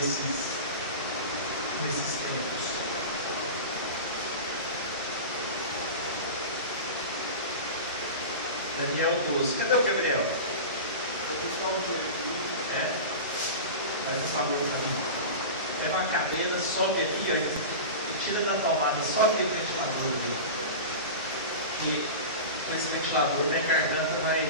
nesses tempos. Daniel 12. Cadê o Gabriel? Faz um favor para mim. Pega uma cadeira, sobe ali, ó, tira da tomada só aquele ventilador ali. E com esse ventilador, minha garganta vai.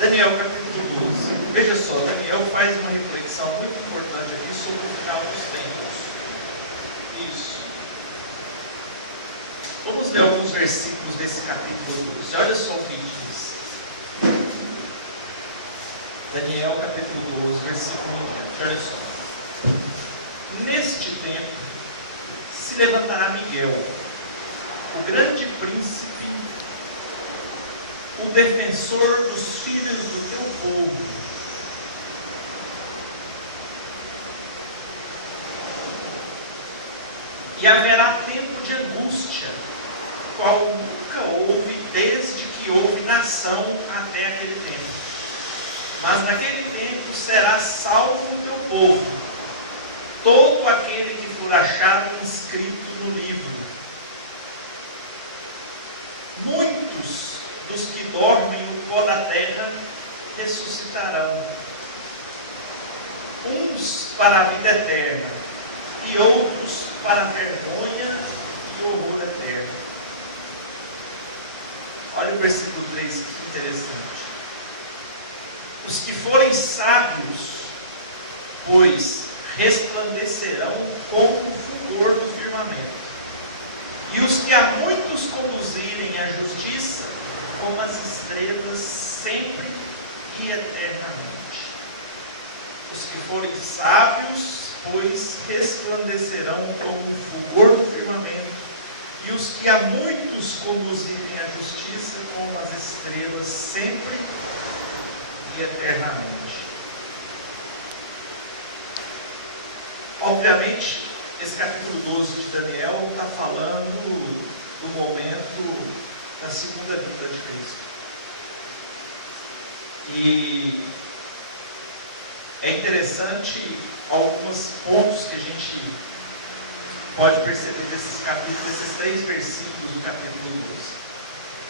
Daniel capítulo 12. Veja só, Daniel faz uma reflexão muito importante aqui sobre o final dos tempos. Isso. Vamos ler alguns versículos desse capítulo 12. Olha só o que diz. Daniel capítulo 12, versículo 1. Olha só. Neste tempo se levantará Miguel, o grande príncipe, o defensor dos filhos do teu povo. E haverá tempo de angústia, qual nunca houve desde que houve nação até aquele tempo. Mas naquele tempo será salvo o teu povo, todo aquele que for achado inscrito no livro. Muitos dos que dormem no pó da terra ressuscitarão, uns para a vida eterna e outros para a vergonha e horror eterno. Olha o versículo 3, que interessante. Os que forem sábios, pois resplandecerão como o fulgor do firmamento, e os que a muitos conduzirem à justiça, como as estrelas, sempre e eternamente. Os que forem sábios, pois resplandecerão como o fulgor do firmamento, e os que a muitos conduzirem à justiça, como as estrelas, sempre e eternamente. Obviamente, esse capítulo 12 de Daniel está falando do momento da segunda vinda de Cristo. E é interessante alguns pontos que a gente pode perceber desses capítulos, desses 3 versículos do capítulo 12.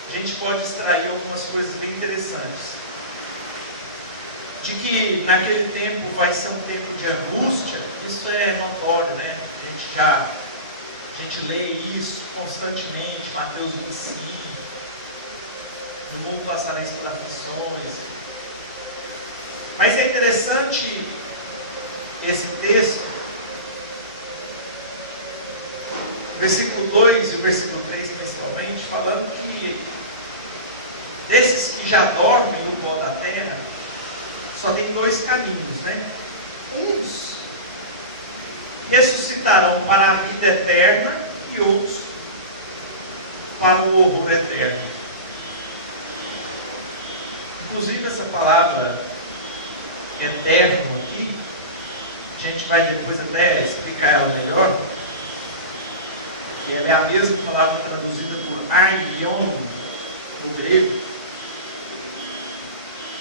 A gente pode extrair algumas coisas bem interessantes. De que naquele tempo vai ser um tempo de angústia, isso é notório, né? A gente lê isso constantemente, Mateus 25, no mundo passareis por aflições. Mas é interessante esse texto, o versículo 2 e o versículo 3 principalmente, falando que desses que já dormem no pó da terra, só tem 2 caminhos, né? Uns ressuscitarão para a vida eterna e outros para o horror eterno. Inclusive essa palavra eterno aqui, a gente vai depois até explicar ela melhor. Ela é a mesma palavra traduzida por aion no grego,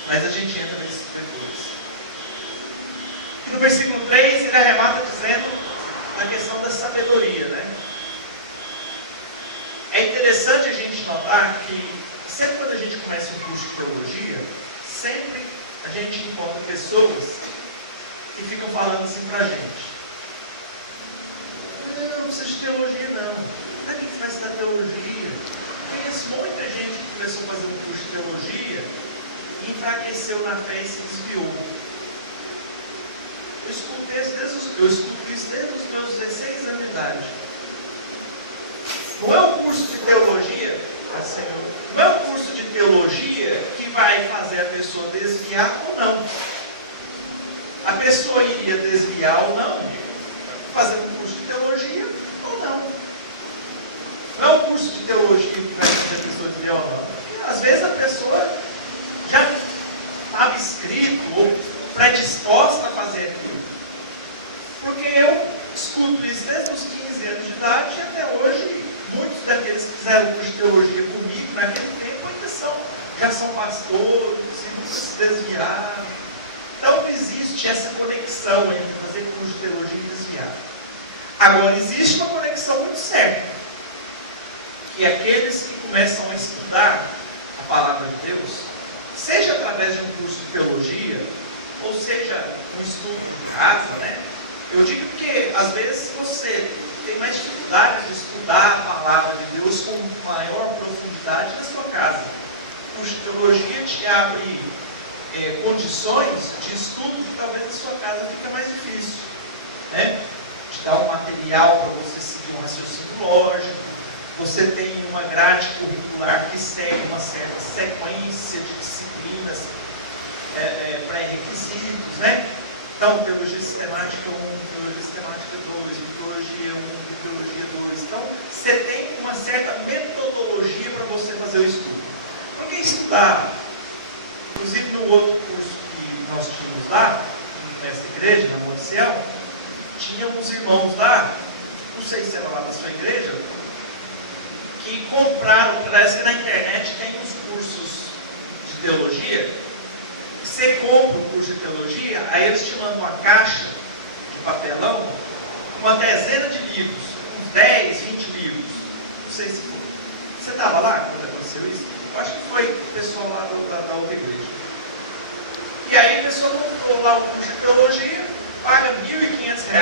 mas a gente entra nesses depois. E no versículo 3 ele arremata dizendo na questão da sabedoria, né? É interessante a gente notar que sempre quando a gente começa um curso de teologia, sempre a gente encontra pessoas que ficam falando assim pra gente: não precisa de teologia não, para que você vai estudar teologia? Conheço muita gente que começou a fazer um curso de teologia, enfraqueceu na fé e se desviou. Eu escuto isso desde os meus 16 anos de idade. Não é o curso de teologia, Senhor, não é o curso de teologia que vai fazer a pessoa desviar ou não. A pessoa iria desviar ou não, fazendo um curso de teologia ou não. Não é o curso de teologia que vai fazer a pessoa desviar ou não. Porque às vezes a pessoa já estava escrito ou predisposta a fazer aquilo. Porque eu escuto isso desde os 15 anos de idade e até hoje, muitos daqueles que fizeram curso de teologia comigo, naquele tempo ainda já são pastores, se desviaram. Então, existe essa conexão entre fazer curso de teologia e desviar. Agora, existe uma conexão muito certa, que aqueles que começam a estudar a palavra de Deus, seja através de um curso de teologia, ou seja, um estudo em casa, né? Eu digo que, às vezes, você tem mais dificuldade de estudar a palavra de Deus com maior profundidade na sua casa. O curso de teologia te abre condições de estudo que talvez na sua casa fica mais difícil, né? Te dá um material para você seguir um raciocínio lógico, você tem uma grade curricular que segue uma certa sequência de disciplinas pré-requisitos, né? Então, teologia sistemática 1, teologia sistemática 2, teologia 1, teologia 2. Então, você tem uma certa metodologia para você fazer o estudo. Porque estudar, inclusive no outro curso que nós tínhamos lá, nessa igreja, na Monte Sião, tinha uns irmãos lá, não sei se era lá da sua igreja, que compraram, parece que na internet tem uns cursos de teologia. Você compra o curso de teologia, aí eles te mandam uma caixa de papelão com uma dezena de livros, uns 10, 20 livros. Não sei se foi. Você estava lá quando aconteceu isso? Eu acho que foi o pessoal lá da outra igreja. E aí a pessoa comprou lá o curso de teologia, paga R$1.500,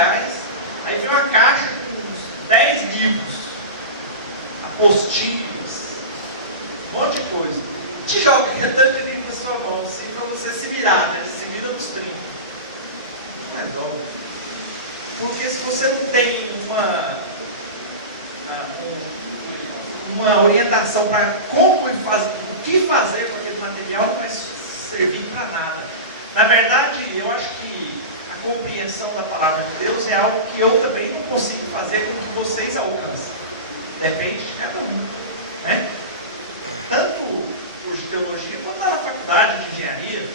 aí vem uma caixa com uns 10 livros, apostilas, um monte de coisa. Te joga tanto de livro na sua mão, assim, para você se virar, né? Se vira nos 30. Não resolve. Porque se você não tem uma orientação para como fazer, o que fazer com aquele material, não vai servir para nada. Na verdade, eu acho que a compreensão da palavra de Deus é algo que eu também não consigo fazer com que vocês alcancem. Depende de cada um, né? Tanto o curso de teologia quanto na faculdade de engenharia.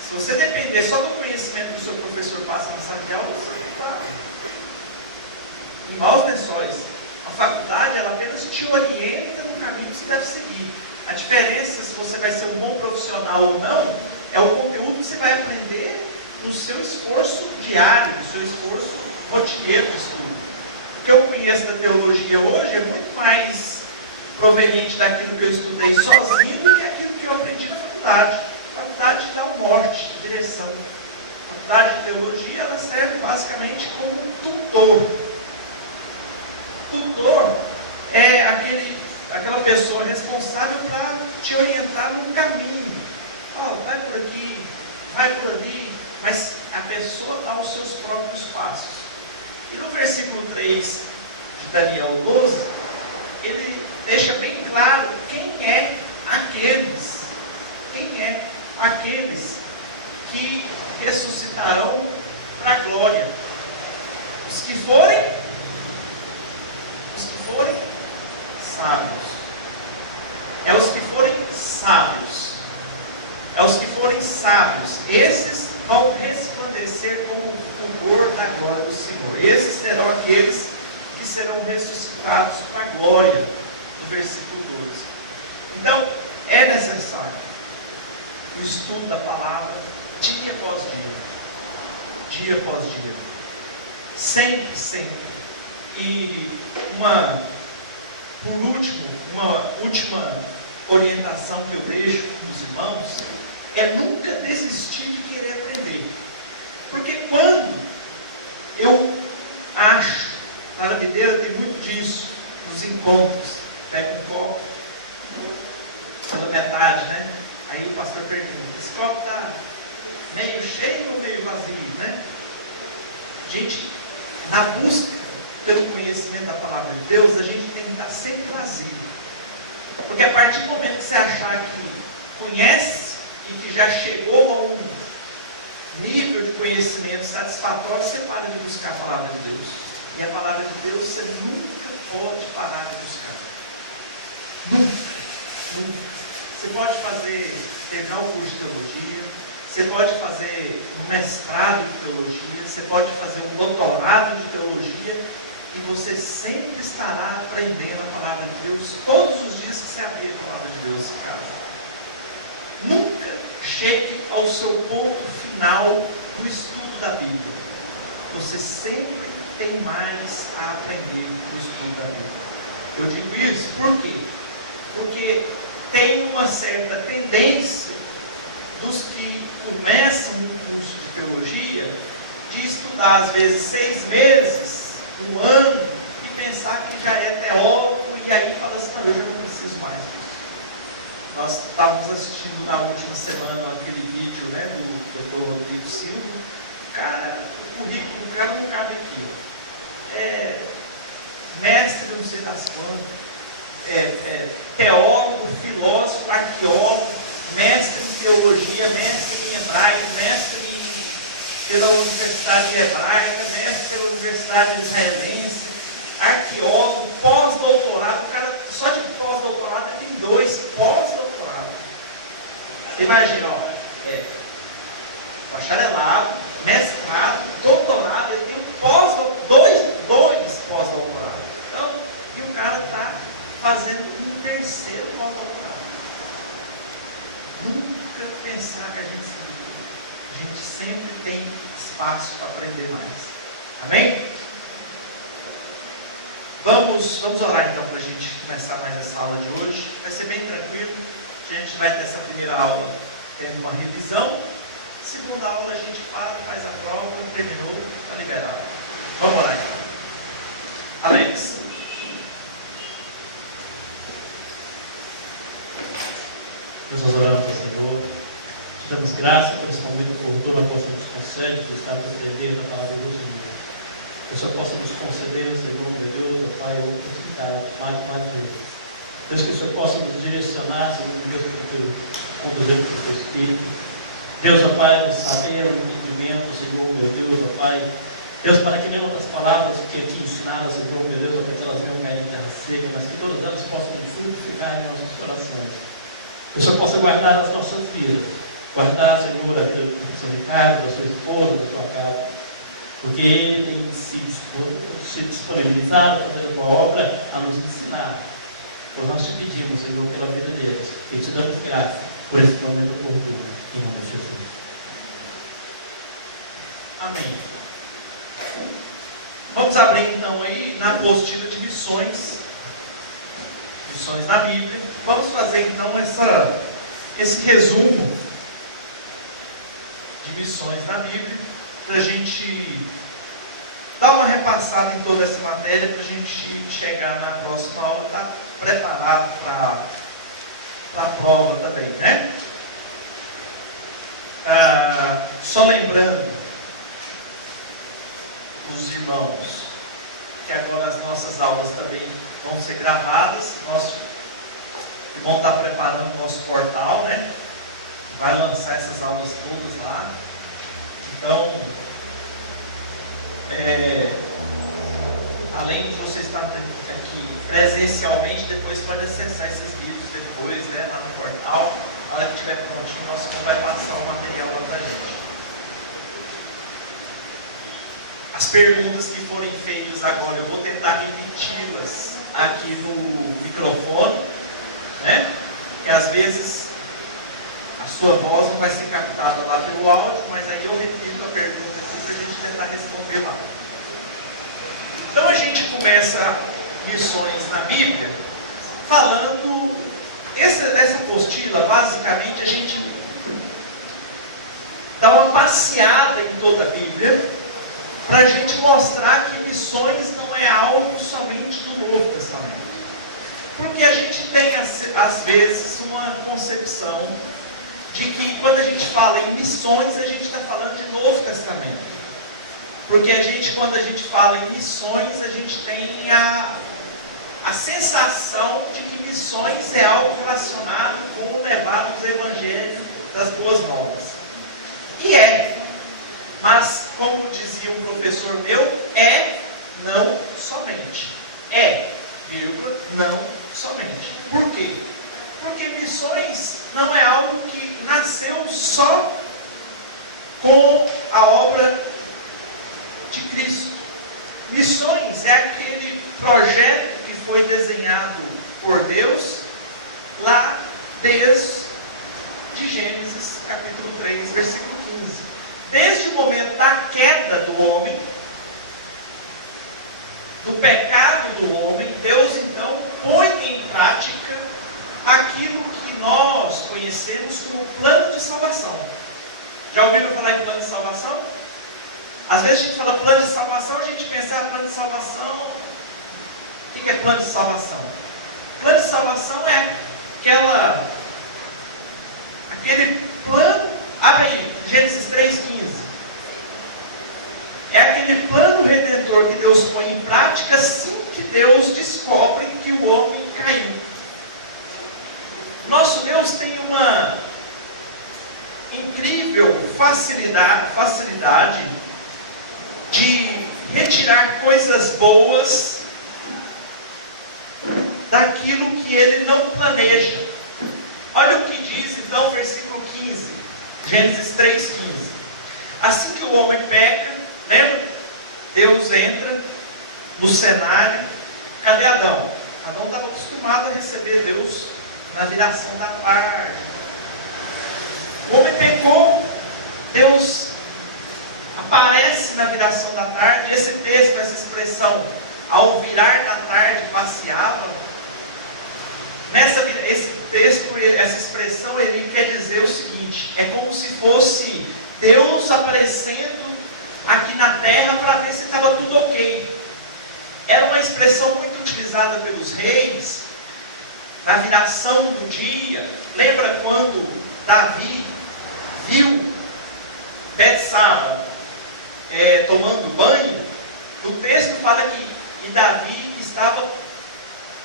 Se você depender só do conhecimento que o seu professor passa na sala de aula, você está em maus lençóis. A faculdade, ela apenas te orienta no caminho que você deve seguir. A diferença, se você vai ser um bom profissional ou não, é o conteúdo que você vai aprender no seu esforço diário, no seu esforço rotineiro de estudo. O que eu conheço da teologia hoje é muito mais proveniente daquilo que eu estudei sozinho do que aquilo que eu aprendi na faculdade. A faculdade te dá um norte, direção. A faculdade de teologia, ela serve basicamente como um tutor. Tutor é aquela pessoa responsável para te orientar no caminho. Vai por aqui, vai por ali, mas a pessoa dá os seus próprios passos. E no versículo 3 de Daniel 12, ele deixa bem claro quem é aqueles que ressuscitarão para a glória. Os que forem sábios. É os que forem sábios. É os que forem sábios. Esses vão resplandecer como o fulgor da glória do Senhor. Esses serão aqueles que serão ressuscitados para a glória, no versículo 12. Então, é necessário o estudo da palavra dia após dia. Dia após dia. Sempre, sempre. E por último, uma última orientação que eu deixo para os irmãos é nunca desistir de querer aprender. Porque quando eu acho, na videira tem muito disso, nos encontros, pega um copo pela metade, né? Aí o pastor pergunta, esse copo está meio cheio ou meio vazio, né? Gente, na busca pelo conhecimento da palavra de Deus, a gente tem que estar sempre vazio. Porque a partir do momento que você achar que conhece e que já chegou a um nível de conhecimento satisfatório, você para de buscar a palavra de Deus. E a palavra de Deus você nunca pode parar de buscar. Nunca. Você pode terminar o curso de teologia, você pode fazer um mestrado de teologia, você pode fazer um doutorado de teologia, e você sempre estará aprendendo a palavra de Deus todos os dias que você abrir a palavra de Deus em casa. Nunca chegue ao seu ponto final. final do estudo da Bíblia. Você sempre tem mais a aprender no estudo da Bíblia. Eu digo isso por quê? Porque tem uma certa tendência dos que começam no curso de teologia de estudar às vezes 6 meses, 1 ano, e pensar que já é teólogo, e aí fala assim, não, eu já não preciso mais disso. Nós estávamos assistindo na última semana aquele vídeo, né, do Dr. Rodrigo Silva. Cara, o currículo do cara não cabe aqui. Mestre de não sei das quantas, teólogo, filósofo, arqueólogo, mestre em teologia, mestre em hebraico, mestre pela Universidade Hebraica, mestre pela Universidade Israelense, arqueólogo, pós-doutorado. O cara só de pós-doutorado tem 2 pós-doutorados. Imagina, bacharelado, mestrado, doutorado, ele tem dois pós-doutorados. Então, e o cara está fazendo um 3º pós-doutorado. Nunca pensar que a gente sempre tem espaço para aprender mais. Amém? Vamos orar então para a gente começar mais essa aula de hoje. Vai ser bem tranquilo. A gente vai ter essa primeira aula tendo uma revisão. Segunda aula a gente faz a prova, terminou, está liberado. Vamos orar então. Alex. Nós oramos, Senhor. Te damos graça por esse momento oportuno, a você nos concede, por estarmos aprendendo a palavra do Senhor. Que o Senhor possa nos conceder, Senhor, meu Deus, ó Pai, a oportunidade, mais vezes. Deus, que o Senhor possa nos direcionar, Senhor, Deus, conduzido pelo Teu Espírito. Deus, ó Pai, nos saber, no entendimento, Senhor, meu Deus, ó Pai. Deus, para que nenhuma das palavras que aqui ensinadas, Senhor, meu Deus, para que elas venham cair em terra seca, mas que todas elas possam frutificar em nossos corações. Que o Senhor possa guardar as nossas vidas, guardar, Senhor, a vida do seu Ricardo, da sua esposa, da sua casa, porque ele tem se disponibilizado a fazer a tua obra, a nos ensinar. Então nós te pedimos, Senhor, pela vida deles, e te damos graça por esse momento oportuno, em nome de Jesus. Amém. Vamos abrir então aí na apostila de missões na Bíblia. Vamos fazer então esse resumo de missões na Bíblia, para a gente dar uma repassada em toda essa matéria, para a gente chegar na próxima aula, estar preparado para a prova também, né? Só lembrando os irmãos que agora as nossas aulas também vão ser gravadas. Nosso irmão está preparando o nosso portal, né? Vai lançar essas aulas todas lá. Então, além de você estar aqui presencialmente, depois pode acessar esses vídeos depois, né, lá no portal. Na hora que estiver prontinho, nosso irmão vai passar o material lá para a gente. As perguntas que forem feitas agora, eu vou tentar repeti-las aqui no microfone, né? Que às vezes a sua voz não vai ser captada lá pelo áudio, mas aí eu repito a pergunta aqui para a gente tentar responder lá. Então a gente começa missões na Bíblia falando, essa apostila, basicamente a gente dá uma passeada em toda a Bíblia, para a gente mostrar que missões não é algo somente do Novo Testamento. Porque a gente tem, às vezes, uma concepção de que quando a gente fala em missões, a gente está falando de Novo Testamento. Porque quando a gente fala em missões, a gente tem a sensação de que missões é algo relacionado com levar os evangelhos das boas novas. E mas, como dizia um professor meu, não somente. Vírgula, não somente. Por quê? Porque missões não é algo que nasceu só com a obra de Cristo. Missões é aquele projeto que foi desenhado por Deus lá desde Gênesis capítulo 3, versículo 15. queda do homem, do pecado do homem, Deus então põe em prática aquilo que nós conhecemos como plano de salvação. Já ouviram falar de plano de salvação? Às vezes a gente fala plano de salvação, a gente pensa, plano de salvação. O que é plano de salvação? Plano de salvação é aquele plano, abre aí, Gênesis 3,15. É aquele plano redentor que Deus põe em prática assim que Deus descobre que o homem caiu. Nosso Deus tem uma incrível facilidade de retirar coisas boas daquilo que Ele não planeja. Olha o que diz então o versículo 15, Gênesis 3,15. Assim que o homem peca, lembra? Deus entra no cenário. Cadê Adão? Adão estava acostumado a receber Deus na viração da tarde. O homem pecou, Deus aparece na viração da tarde. Esse texto, essa expressão, ao virar da tarde, passeava. Esse texto, essa expressão, ele quer dizer o seguinte: é como se fosse Deus aparecendo aqui na terra para ver se estava tudo ok. Era uma expressão muito utilizada pelos reis na viração do dia. Lembra quando Davi viu Betsaba tomando banho? No texto fala que Davi estava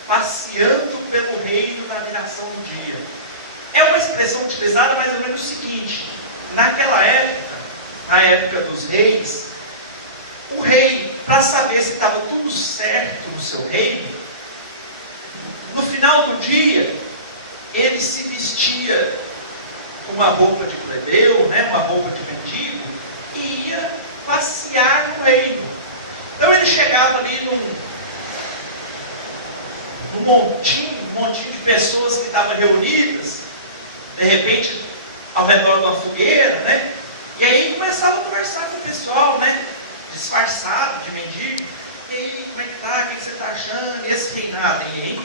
passeando pelo reino na viração do dia. É uma expressão utilizada mais ou menos o seguinte: naquela época, na época dos reis, o rei, para saber se estava tudo certo no seu reino, no final do dia, ele se vestia com uma roupa de plebeu, uma roupa de mendigo, e ia passear no reino. Então ele chegava ali num montinho de pessoas que estavam reunidas, de repente, ao redor de uma fogueira, e aí começava a conversar com o pessoal, disfarçado de mendigo. E aí, como é que tá? O que você está achando? E esse reinado, hein?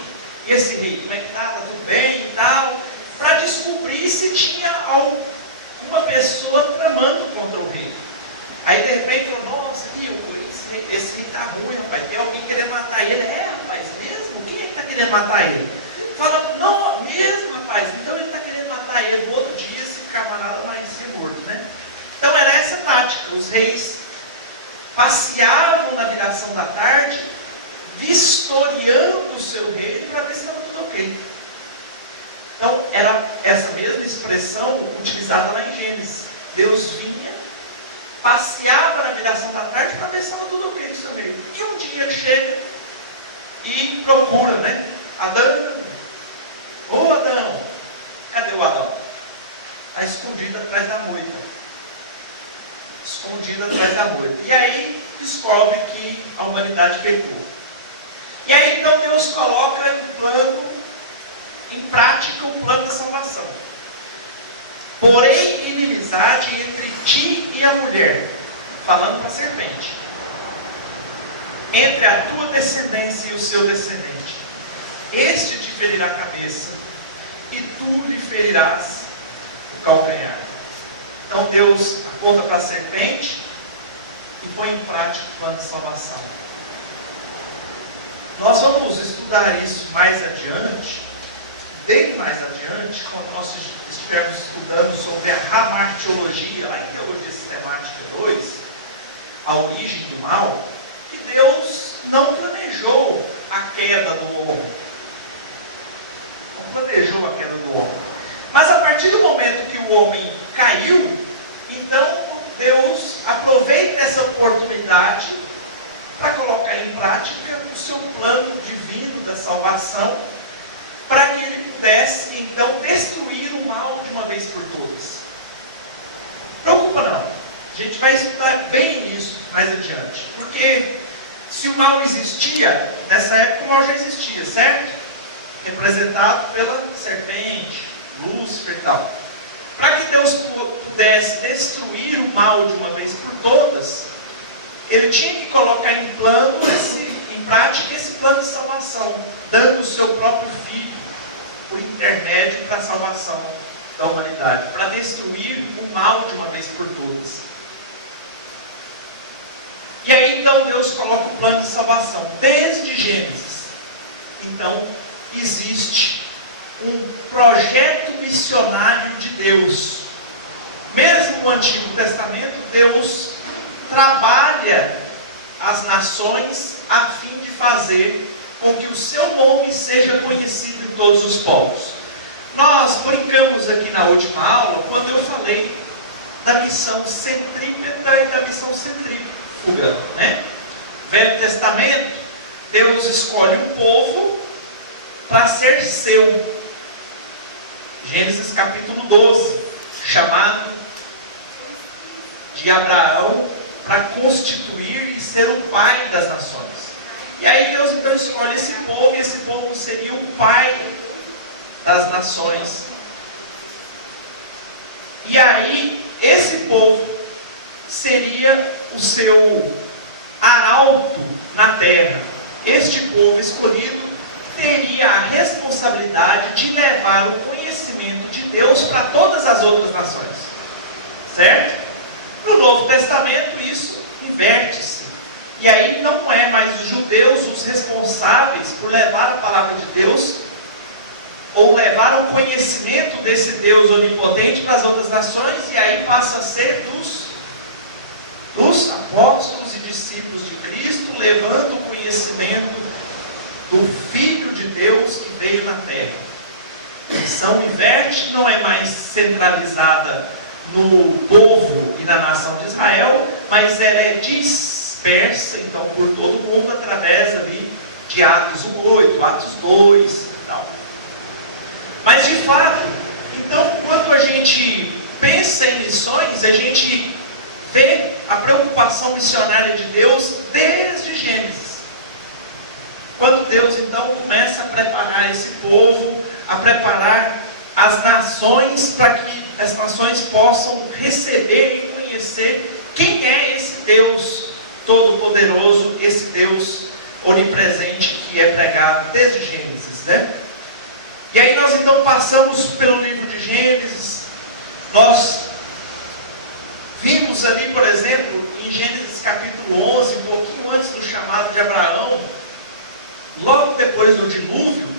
E esse rei, como é que tá? Tá tudo bem e tal? Para descobrir se tinha alguma pessoa tramando contra o rei. Aí de repente falou: nossa, viu, esse rei tá ruim, rapaz, tem alguém querendo matar ele. Rapaz, mesmo? Quem é que está querendo matar ele? Fala: não, mesmo, rapaz, então ele está querendo matar ele. No outro dia, esse camarada vai ser morto, Então era essa tática. Os reis passeavam na viração da tarde, vistoriando o seu reino para ver se estava tudo ok. Então era essa mesma expressão utilizada lá em Gênesis. Deus vinha, passeava na viração da tarde para ver se estava tudo ok no seu reino. E um dia chega e procura, Adão. Ô Adão, cadê o Adão? Está escondido atrás da moita. E aí descobre que a humanidade pecou. E aí então Deus coloca em prática o plano da salvação. Porém, inimizade entre ti e a mulher, falando para a serpente, entre a tua descendência e o seu descendente. Este te ferirá a cabeça, e tu lhe ferirás o calcanhar. Então Deus aponta para a serpente e põe em prática o plano de salvação. Nós vamos estudar isso mais adiante, bem mais adiante, quando nós estivermos estudando sobre a hamartiologia, lá em Teologia Sistemática 2, a origem do mal, que Deus não planejou a queda do homem. Não planejou a queda do homem. Mas a partir do momento que o homem caiu, então Deus aproveita essa oportunidade para colocar em prática o seu plano divino da salvação, para que ele pudesse então destruir o mal de uma vez por todas. Não preocupa não, a gente vai estudar bem isso mais adiante, porque se o mal existia, nessa época o mal já existia, certo? Representado pela serpente, Lúcifer e tal. Para que Deus pudesse destruir o mal de uma vez por todas, ele tinha que colocar em prática esse plano de salvação, dando o seu próprio filho por intermédio para a salvação da humanidade, para destruir o mal de uma vez por todas. E aí então Deus coloca o plano de salvação desde Gênesis. Então existe um projeto missionário de Deus. Mesmo no Antigo Testamento, Deus trabalha as nações a fim de fazer com que o seu nome seja conhecido em todos os povos. Nós brincamos aqui na última aula, quando eu falei da missão centrípeta e da missão centrífuga, né? Velho Testamento, Deus escolhe um povo para ser seu. Gênesis capítulo 12, chamado de Abraão para constituir e ser o pai das nações. E aí Deus então escolhe esse povo, e esse povo seria o pai das nações. E aí esse povo seria o seu arauto na terra. Este povo escolhido teria a responsabilidade de levar o conhecimento de Deus para todas as outras nações. Certo? No Novo Testamento isso inverte-se. E aí não é mais os judeus os responsáveis por levar a palavra de Deus, ou levar o conhecimento desse Deus onipotente para as outras nações, e aí passa a ser dos apóstolos e discípulos de Cristo, levando o conhecimento do Filho de Deus que veio na terra. A missão inverte, não é mais centralizada no povo e na nação de Israel, mas ela é dispersa então por todo mundo através ali de Atos 1:8, Atos 2 e tal. Mas de fato, então quando a gente pensa em missões, a gente vê a preocupação missionária de Deus desde Gênesis. Quando Deus então começa a preparar esse povo, a preparar as nações para que as nações possam receber e conhecer quem é esse Deus Todo-Poderoso, esse Deus onipresente que é pregado desde Gênesis, né? E aí nós então passamos pelo livro de Gênesis, nós vimos ali, por exemplo, em Gênesis capítulo 11, um pouquinho antes do chamado de Abraão, logo depois do dilúvio,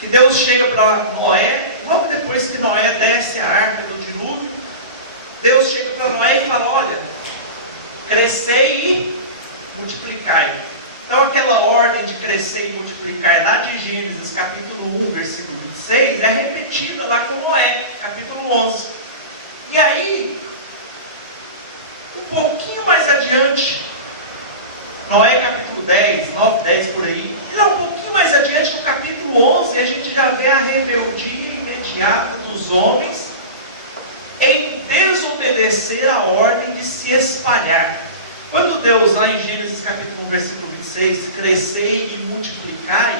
que Deus chega para Noé, logo depois que Noé desce a arca do dilúvio, Deus chega para Noé e fala: olha, crescei e multiplicai. Então aquela ordem de crescer e multiplicar lá de Gênesis capítulo 1, versículo 26, é repetida lá com Noé, capítulo 11. E aí, um pouquinho mais adiante, Noé capítulo 10, 9, 10 por aí, e lá um pouquinho mais adiante, no capítulo 11, a gente já vê a rebeldia imediata dos homens em desobedecer a ordem de se espalhar. Quando Deus, lá em Gênesis capítulo 1, versículo 26, crescei e multiplicai,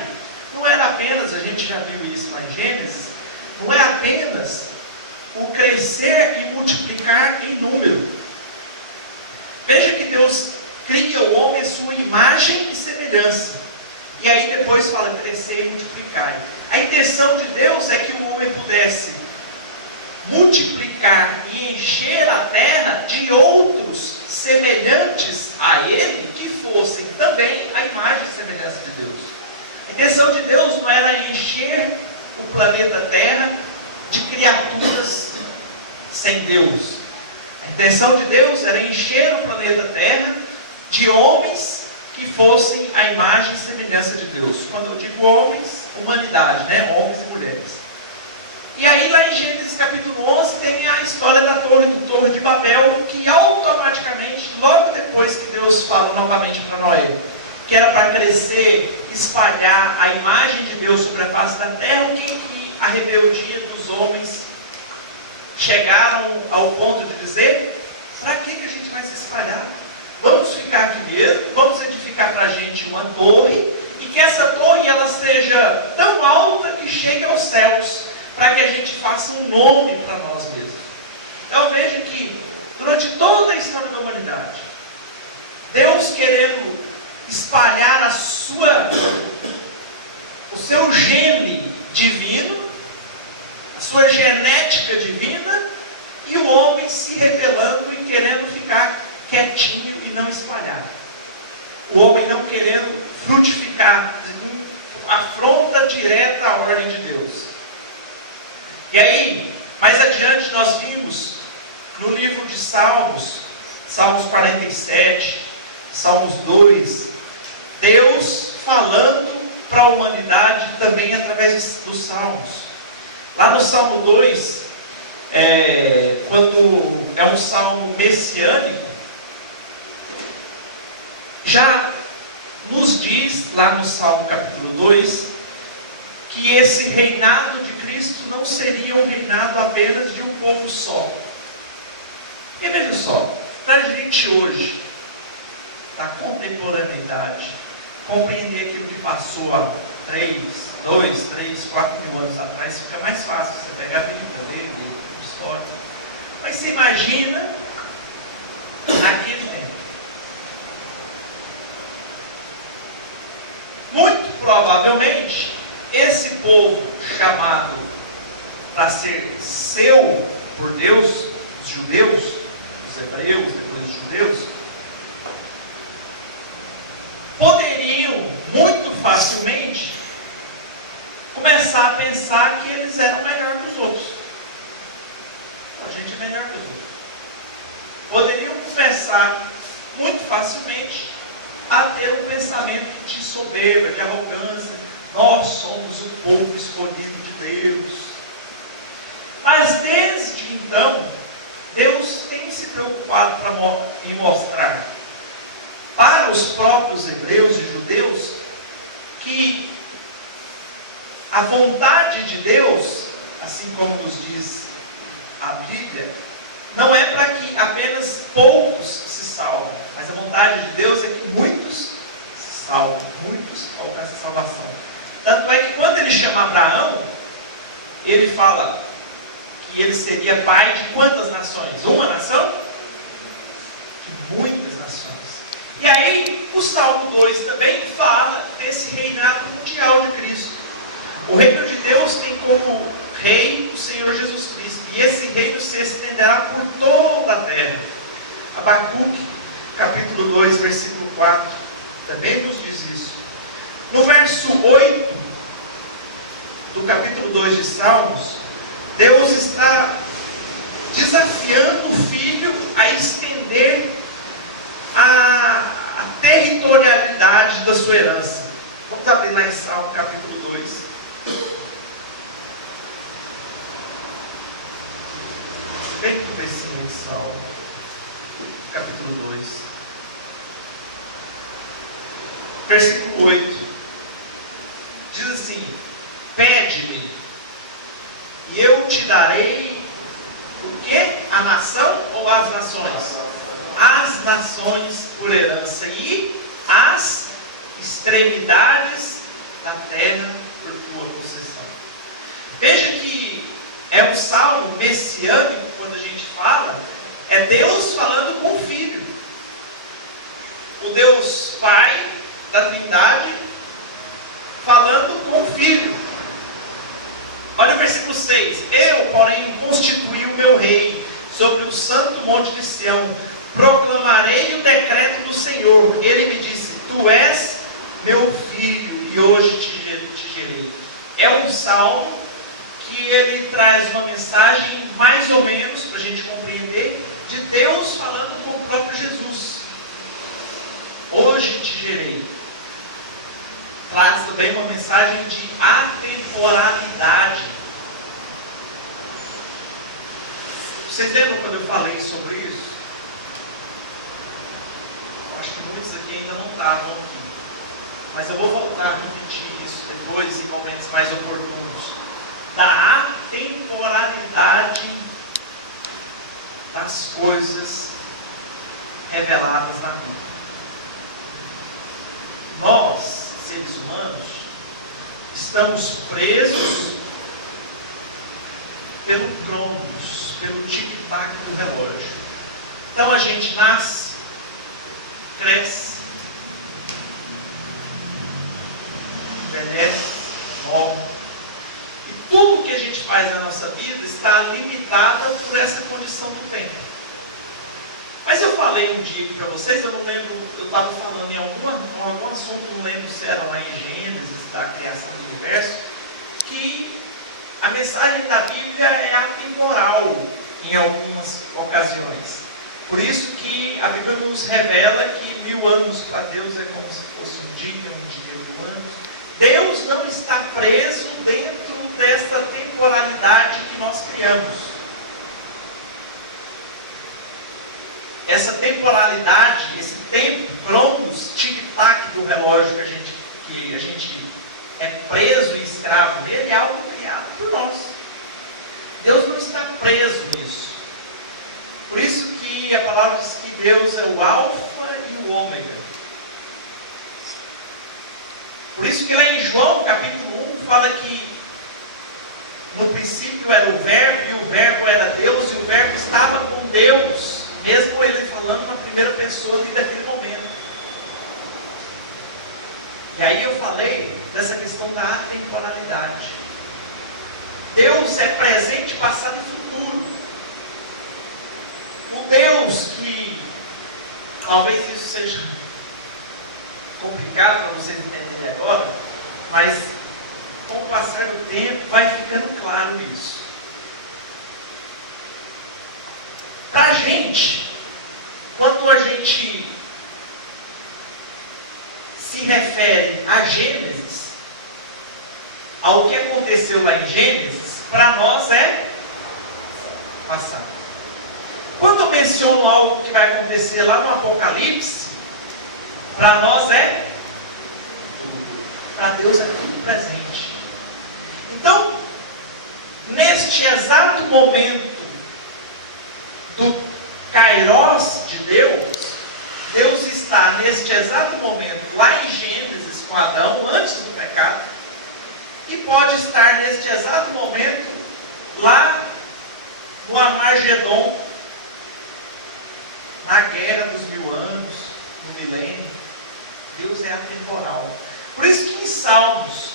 não era apenas, a gente já viu isso lá em Gênesis, não é apenas o crescer e multiplicar em número. Veja que Deus cria o homem à sua imagem e semelhança. E aí depois fala crescer e multiplicar. A intenção de Deus é que o homem pudesse multiplicar e encher a terra de outros semelhantes a ele, que fossem também a imagem e semelhança de Deus. A intenção de Deus não era encher o planeta Terra de criaturas sem Deus. A intenção de Deus era encher o planeta Terra de homens que fossem a imagem e semelhança de Deus. Quando eu digo homens, humanidade, né? Homens e mulheres. E aí lá em Gênesis capítulo 11 tem a história da torre de Babel, que automaticamente, logo depois que Deus fala novamente para Noé, que era para crescer, espalhar a imagem de Deus sobre a face da terra, o que a rebeldia dos homens chegaram ao ponto de dizer: para que a gente vai se espalhar? Vamos ficar aqui mesmo, vamos edificar para a gente uma torre, e que essa torre ela seja tão alta que chegue aos céus, para que a gente faça um nome para nós mesmos. Então veja que durante toda a história da humanidade, Deus querendo espalhar o seu gene divino, a sua genética divina, e o homem se rebelando e querendo ficar quietinho e não espalhar. O homem não querendo frutificar, afronta direta a ordem de Deus. E aí, mais adiante nós vimos no livro de Salmos, Salmos 47, Salmos 2, Deus falando para a humanidade também através dos Salmos. Lá no Salmo 2, quando é um salmo messiânico, já nos diz lá no Salmo capítulo 2, que esse reinado de Cristo não seria um reinado apenas de um povo só. E veja só, para a gente hoje, da contemporaneidade, compreender aquilo que passou há 2, 3, 4 mil anos atrás, fica mais fácil. Você pegar a Bíblia, ler história. Mas você imagina naquele tempo. Muito provavelmente, esse povo chamado para ser seu por Deus, os judeus, os hebreus, depois os judeus, poderiam muito facilmente começar a pensar que eles eram melhor que os outros. A gente é melhor que os outros. Poderiam começar muito facilmente a ter um pensamento de soberba, de arrogância. Nós somos o povo escolhido de Deus. Mas desde então, Deus tem se preocupado em mostrar para os próprios hebreus e judeus que a vontade de Deus, assim como nos diz a Bíblia, não é para que apenas poucos se salvem, mas a vontade de Deus é que muitos se salvem, muitos alcancem a salvação. Tanto é que quando ele chama Abraão, ele fala que ele seria pai de quantas nações? Uma nação? De muitas nações. E aí, o Salmo 2 também fala desse reinado mundial de Cristo. O reino de Deus tem como rei o Senhor Jesus Cristo. E esse reino se estenderá por toda a terra. Abacuque, capítulo 2, versículo 4, também nos diz isso. No verso 8 do capítulo 2 de Salmos, Deus está desafiando o filho a estender a territorialidade da sua herança. Vamos abrir lá em Salmo capítulo 2. Bem no comecinho de Salmo, capítulo 2, versículo 8, diz assim: pede-me, e eu te darei o quê? A nação ou as nações? As nações por herança, e as extremidades da terra por tua possessão. Veja que é um salmo messiânico. Quando a gente fala, é Deus falando com o Filho. O Deus Pai da Trindade falando com o Filho. Olha o versículo 6. Eu, porém, constituí o meu rei sobre o santo monte de Sião. Proclamarei o decreto do Senhor. Ele me disse: tu és meu filho, e hoje te gerei. É um salmo que ele traz uma mensagem mais ou menos, para a gente compreender, de Deus falando com o próprio Jesus. Hoje te gerei. Traz também uma mensagem de atemporalidade. Vocês lembram quando eu falei sobre isso? Acho que muitos aqui ainda não estavam aqui. Mas eu vou voltar a repetir isso depois, em momentos mais oportunos. Da atemporalidade das coisas reveladas na Bíblia. Nós, seres humanos, estamos presos pelo cronos, pelo tic-tac do relógio. Então a gente nasce, cresce, envelhece, morre. E tudo que a gente faz na nossa vida está limitada por essa condição do tempo. Mas eu falei um dia aqui para vocês, eu não lembro, eu estava falando em algum assunto, não lembro se era lá em Gênesis, da criação do universo, que a mensagem da Bíblia é atemporal em algumas ocasiões. Por isso que a Bíblia nos revela que 1000 anos para Deus é como se fosse um dia 1000 anos. Deus não está preso dentro dessa temporalidade que nós criamos. Essa temporalidade, esse tempo, cronos, tic-tac do relógio que a gente é preso e escravo dele, é algo criado por nós. Deus não está preso nisso. Por isso que a palavra diz que Deus é o alfa e o ômega. Por isso que lá em João, capítulo 1, fala que no princípio era o verbo, e o verbo era Deus, e o verbo estava com Deus, mesmo ele falando na primeira pessoa ali daquele momento. E aí eu falei dessa questão da atemporalidade. Deus é presente, passado e futuro. O Deus que, talvez isso seja complicado para vocês entenderem agora, mas com o passar do tempo vai ficando claro isso. Para a gente, quando a gente se refere a Gênesis, ao que aconteceu lá em Gênesis, para nós é passado. Quando eu menciono algo que vai acontecer lá no Apocalipse, para nós é tudo. Para Deus é tudo presente. Então, neste exato momento do Kairos de Deus, Deus está neste exato momento lá em Gênesis com Adão, antes do pecado, e pode estar neste exato momento lá no Armagedon, na guerra dos 1000 anos, no milênio. Deus é atemporal. Por isso que em Salmos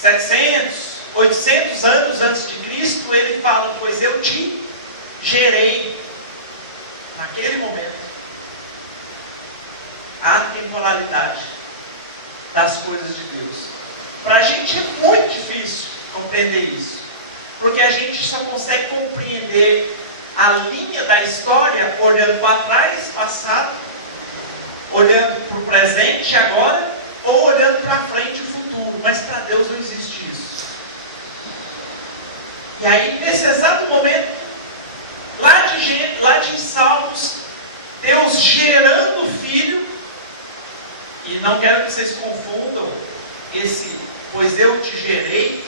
700, 800 anos antes de Cristo, ele fala: pois eu te gerei naquele momento. A atemporalidade das coisas de Deus. Para a gente é muito difícil compreender isso, porque a gente só consegue compreender a linha da história olhando para trás, passado, olhando para o presente, agora, ou olhando para frente, o futuro. Mas para Deus não existe isso. E aí, nesse exato momento, lá de Salmos, Deus gerando o Filho, e não quero que vocês confundam esse pois eu te gerei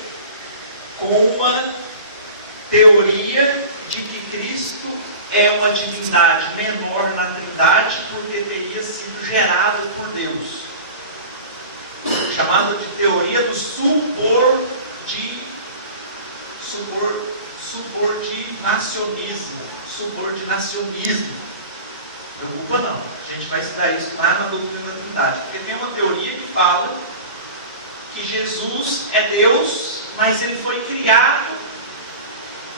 com uma teoria de que Cristo é uma divindade menor na Trindade porque teria sido gerado por Deus, chamada de teoria do subordinacionismo. Preocupa não, a gente vai estudar isso lá na doutrina da Trindade, porque tem uma teoria que fala que Jesus é Deus, mas ele foi criado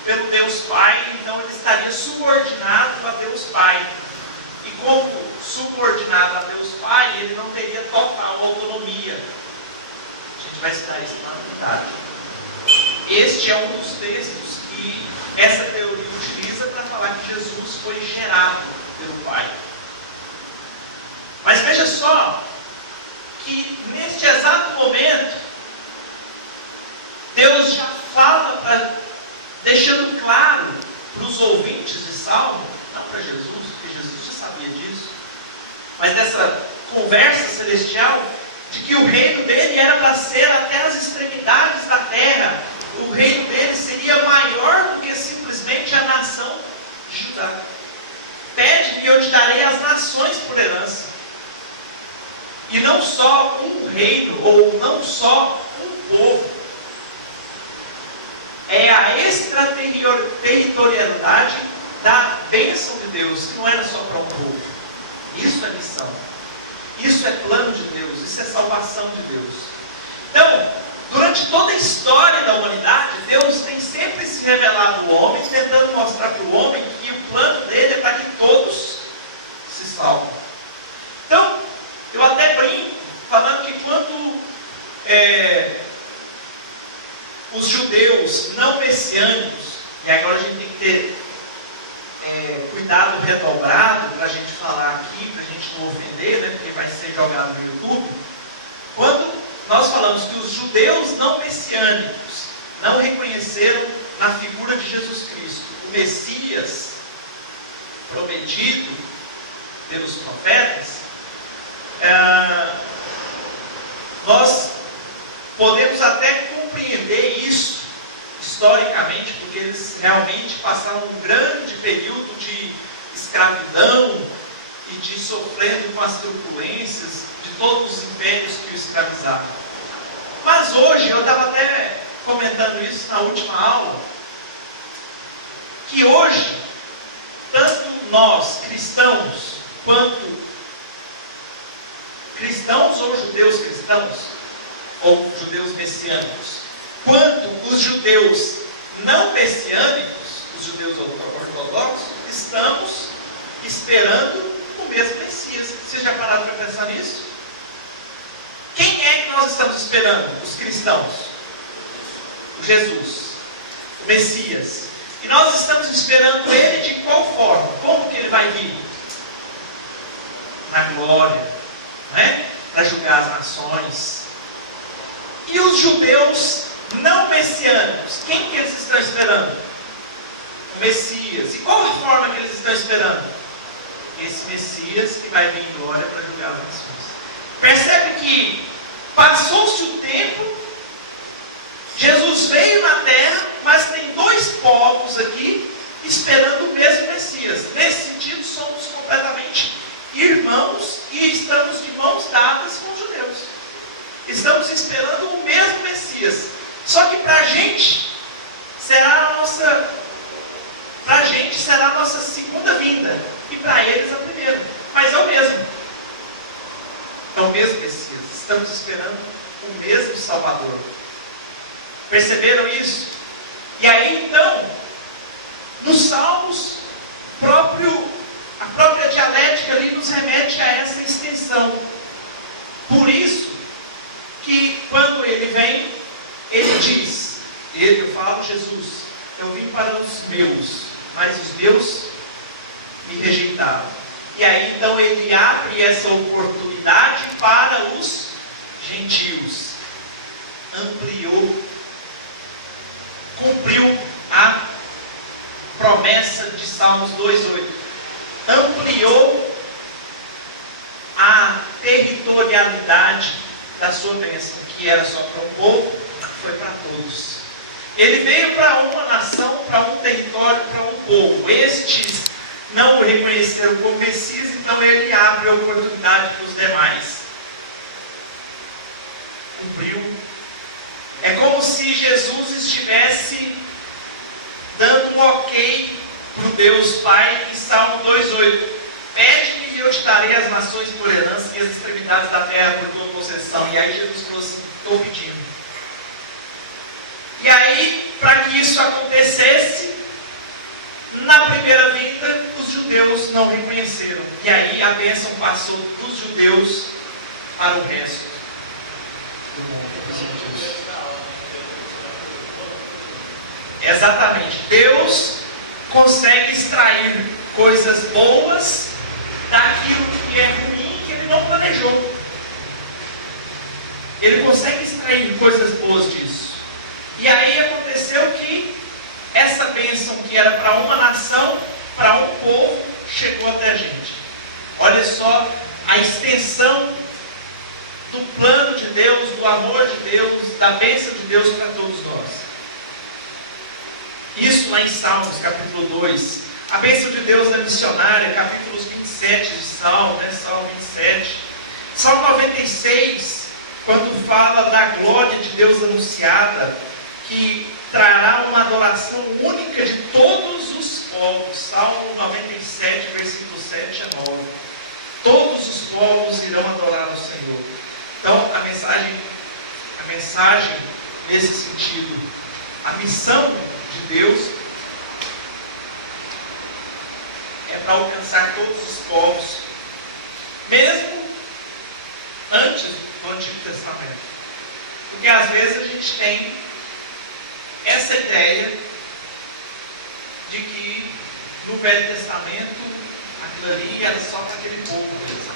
pelo Deus Pai, então ele estaria subordinado a Deus Pai. E como subordinado a Deus Pai, ele não teria total autonomia. A gente vai estudar isso na Trindade. Este é um dos textos que essa teoria utiliza para falar que Jesus foi gerado pelo Pai. Mas veja só que neste exato momento Deus já fala, deixando claro para os ouvintes de Salmo, não para Jesus, porque Jesus já sabia disso, mas dessa conversa celestial, de que o reino dele era para ser até as extremidades da terra. O reino dele seria maior do que simplesmente a nação de Judá. Pede que eu te darei as nações por herança. E não só um reino, ou não só um povo. É a extraterritorialidade da bênção de Deus, que não era só para um povo. Isso é missão. Isso é plano de Deus. Isso é salvação de Deus. Então, durante toda a história da humanidade, Deus tem sempre se revelado ao homem, tentando mostrar para o homem que o plano dele é para que todos se salvem. Então, eu até brinco, falando que quando os judeus não messiânicos, e agora a gente tem que ter cuidado redobrado para a gente falar aqui, para a gente não ofender, né, porque vai ser jogado no YouTube. Quando nós falamos que os judeus não messiânicos não reconheceram na figura de Jesus Cristo o Messias prometido pelos profetas, nós podemos até compreender isso historicamente, porque eles realmente passaram um grande período de escravidão e de sofrendo com as turbulências de todos os impérios que o escravizaram. Mas hoje, eu estava até comentando isso na última aula, que hoje, tanto nós, cristãos, quanto cristãos ou judeus cristãos, ou judeus messiânicos, quanto os judeus não messiânicos, os judeus ortodoxos, estamos esperando o mesmo Messias. Vocês já pararam para pensar nisso? Quem é que nós estamos esperando? Os cristãos. O Jesus, o Messias. E nós estamos esperando Ele de qual forma? Como que Ele vai vir? Na glória, não é? Para julgar as nações. E os judeus não messiânicos, quem que eles estão esperando? O Messias. E qual a forma que eles estão esperando? Esse Messias que vai vir em glória para julgar as nações. Percebe que passou-se o tempo, Jesus veio na terra, mas tem dois povos aqui esperando o mesmo Messias. Nesse sentido, somos completamente irmãos e estamos de mãos dadas com os judeus. Estamos esperando o mesmo Messias. Só que para a gente será a nossa segunda vinda. E para eles a primeira. Mas é o mesmo. É o mesmo Messias. Estamos esperando o mesmo Salvador. Perceberam isso? E aí então, nos Salmos, a própria dialética ali nos remete a essa extensão. Por isso que quando ele vem, ele diz, eu falo Jesus, eu vim para os meus, mas os meus me rejeitaram. E aí então ele abre essa oportunidade para os gentios. Ampliou, cumpriu a promessa de Salmos 2:8. Ampliou a territorialidade da sua bênção, que era só para um povo, foi para todos. Ele veio para uma nação, para um território, para um povo. Estes não o reconheceram como Messias, então ele abre a oportunidade para os demais. Cumpriu. É como se Jesus estivesse dando um ok para o Deus Pai, em Salmo 2:8. Pede-me e eu te darei as nações por herança e as extremidades da terra por tua possessão. E aí Jesus falou assim, estou pedindo. E aí, para que isso acontecesse, na primeira vinda, os judeus não reconheceram. E aí a bênção passou dos judeus para o resto do mundo. Exatamente. Deus consegue extrair coisas boas daquilo que é ruim, que Ele não planejou. Ele consegue extrair coisas boas disso. E aí aconteceu que essa bênção que era para uma nação, para um povo, chegou até a gente. Olha só a extensão do plano de Deus, do amor de Deus, da bênção de Deus para todos nós. Isso lá em Salmos, capítulo 2. A bênção de Deus é missionária, capítulos 27 de Salmo, Salmo 27. Salmo 96, quando fala da glória de Deus anunciada, que trará uma adoração única de todos os povos. Salmo 97, versículos 7 a 9. todos os povos irão adorar o Senhor. Então, a mensagem nesse sentido, a missão de Deus é para alcançar todos os povos, mesmo antes do Antigo Testamento. Porque às vezes a gente tem essa ideia de que no Velho Testamento aquilo ali era só para aquele povo mesmo.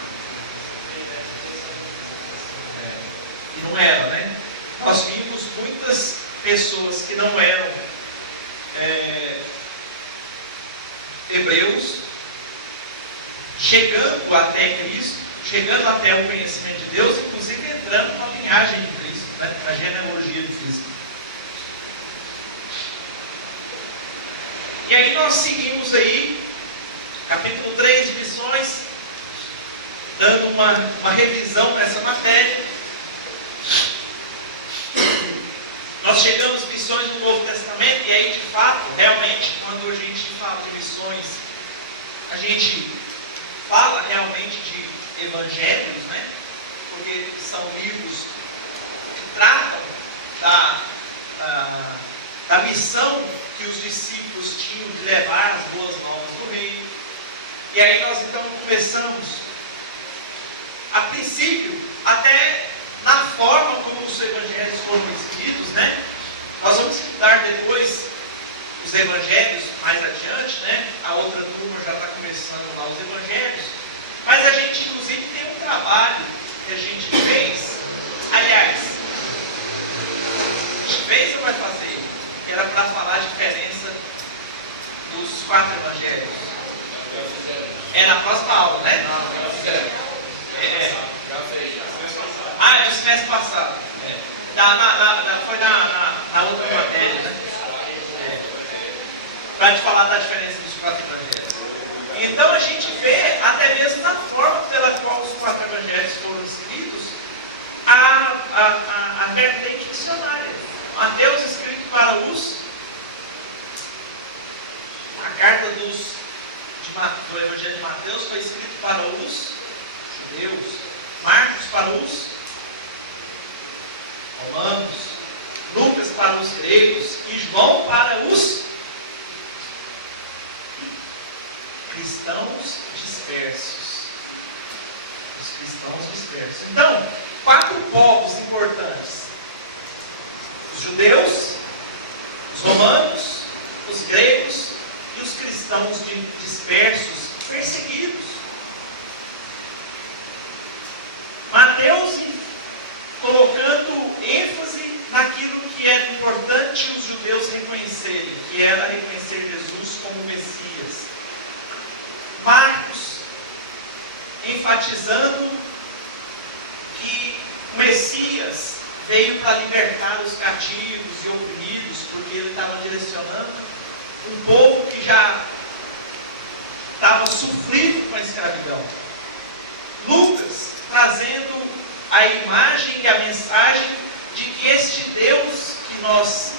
E não era, né? Nós vimos muitas pessoas que não eram hebreus chegando até Cristo, chegando até o conhecimento de Deus, inclusive entrando na linhagem de Cristo, né? Na genealogia de Cristo. E aí nós seguimos aí, capítulo 3 de missões, dando uma revisão nessa matéria. Nós chegamos às missões do Novo Testamento, e aí de fato, realmente, quando a gente fala de missões, a gente fala realmente de evangelhos, né? Porque são livros que tratam da missão que os discípulos tinham de levar as boas novas do reino. E aí nós então começamos, a princípio, até na forma como os evangelhos foram escritos, né? Nós vamos estudar depois os evangelhos mais adiante, né? A outra turma já está começando lá os evangelhos, mas a gente inclusive tem um trabalho que a gente fez, aliás, a gente fez ou vai fazer? Que era para falar a diferença dos 4 evangelhos. É na próxima aula, né? É no semestre passado. Foi na outra matéria, né? Para te falar da diferença dos 4 evangelhos. Então a gente vê, até mesmo na forma pela qual os 4 evangelhos foram escritos, a vertente missionária. Mateus escrito para a carta do Evangelho de Mateus foi escrito para os judeus, Marcos para os romanos, Lucas para os gregos e João para os cristãos dispersos. Os cristãos dispersos. Então, 4 povos importantes: os judeus, os romanos, os gregos e os cristãos dispersos, perseguidos. Mateus colocando ênfase naquilo que era importante os judeus reconhecerem, que era reconhecer Jesus como Messias. Marcos enfatizando que o Messias veio para libertar os cativos e oprimidos, porque ele estava direcionando um povo que já estava sofrido com a escravidão. Lucas trazendo a imagem e a mensagem de que este Deus que nós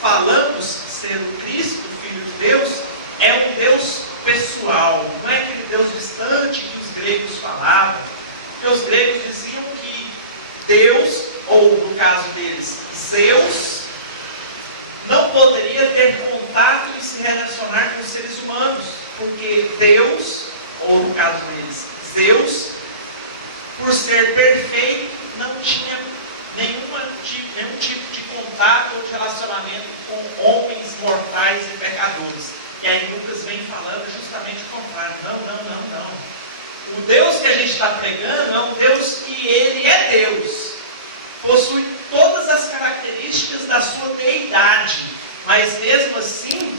falamos ser o Cristo, o Filho de Deus, é um Deus pessoal, não é aquele Deus distante que os gregos falavam. Porque os gregos diziam que Deus, ou no caso deles, Zeus, não poderia ter contato e se relacionar com os seres humanos, porque Deus, ou no caso deles, Zeus, por ser perfeito, não tinha nenhum tipo de contato ou de relacionamento com homens mortais e pecadores. E aí Lucas vem falando justamente o contrário. Não. O Deus que a gente está pregando é um Deus que ele é Deus. Possui todas as características da sua deidade. Mas mesmo assim,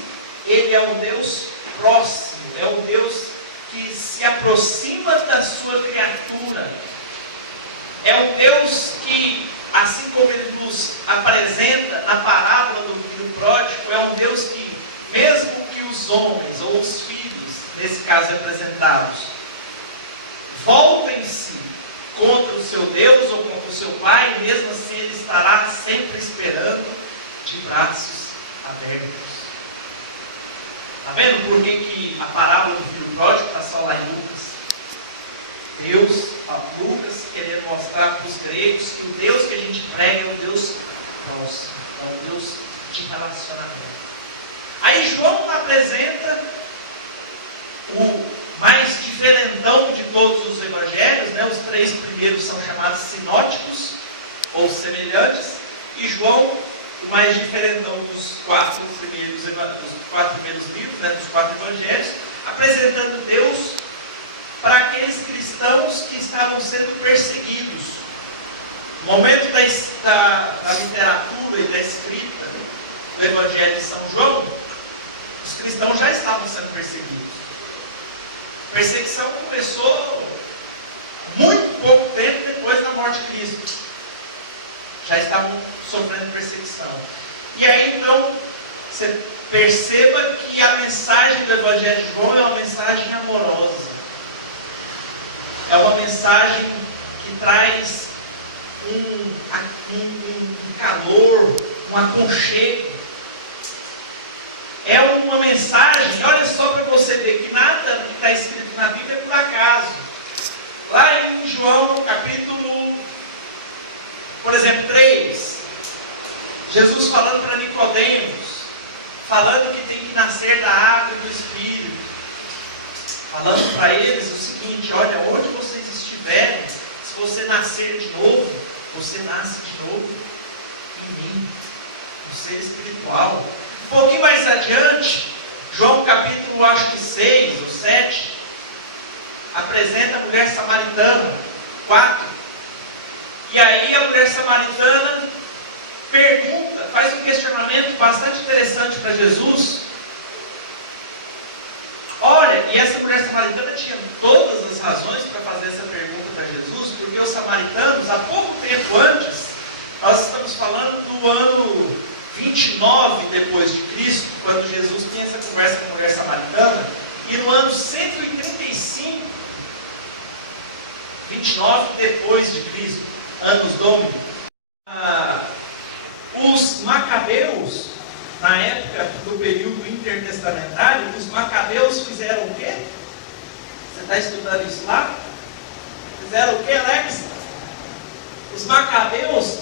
ele é um Deus próximo. É um Deus que se aproxima da sua criatura. É um Deus que, assim como ele nos apresenta na parábola do filho pródigo, é um Deus que, mesmo que os homens ou os filhos, nesse caso representados, voltem-se contra o seu Deus ou contra o seu Pai, mesmo assim ele estará sempre esperando de braços abertos. Está vendo por que a parábola do filho pródigo está só lá em Lucas? Lucas querendo mostrar para os gregos que o Deus que a gente prega é um Deus próximo, é um Deus de relacionamento. Aí João apresenta o mais diferentão de todos os evangelhos, né? Os 3 primeiros são chamados sinóticos, ou semelhantes, e João, o mais diferentão dos 4 primeiros livros, né? Dos 4 evangelhos, apresentando Deus para aqueles cristãos que estavam sendo perseguidos. No momento da literatura e da escrita do Evangelho de São João, os cristãos já estavam sendo perseguidos. A perseguição começou muito pouco tempo depois da morte de Cristo. Já estavam sofrendo perseguição. E aí então, você perceba que a mensagem do Evangelho de João é uma mensagem amorosa. É uma mensagem que traz um calor, um aconchego. É uma mensagem, olha só para você ver que nada que está escrito na Bíblia é por acaso. Lá em João, capítulo, por exemplo, 3, Jesus falando para Nicodemos, falando que tem que nascer da água e do Espírito, falando para eles o seguinte: olha, onde vocês estiverem, se você nascer de novo, você nasce de novo em mim, no ser espiritual. Um pouquinho mais adiante, João capítulo, acho que 6 ou 7, apresenta a mulher samaritana, 4. E aí a mulher samaritana pergunta, faz um questionamento bastante interessante para Jesus. Olha, e essa mulher samaritana tinha todas as razões para fazer essa pergunta para Jesus, porque os samaritanos, há pouco tempo antes, nós estamos falando do ano 29 depois de Cristo, quando Jesus tinha essa conversa com a mulher samaritana, e no ano 135, 29 depois de Cristo, anos domini, os macabeus, na época do período intertestamentário, os macabeus fizeram o quê? Você está estudando isso lá? Fizeram o quê, Alex? Os macabeus,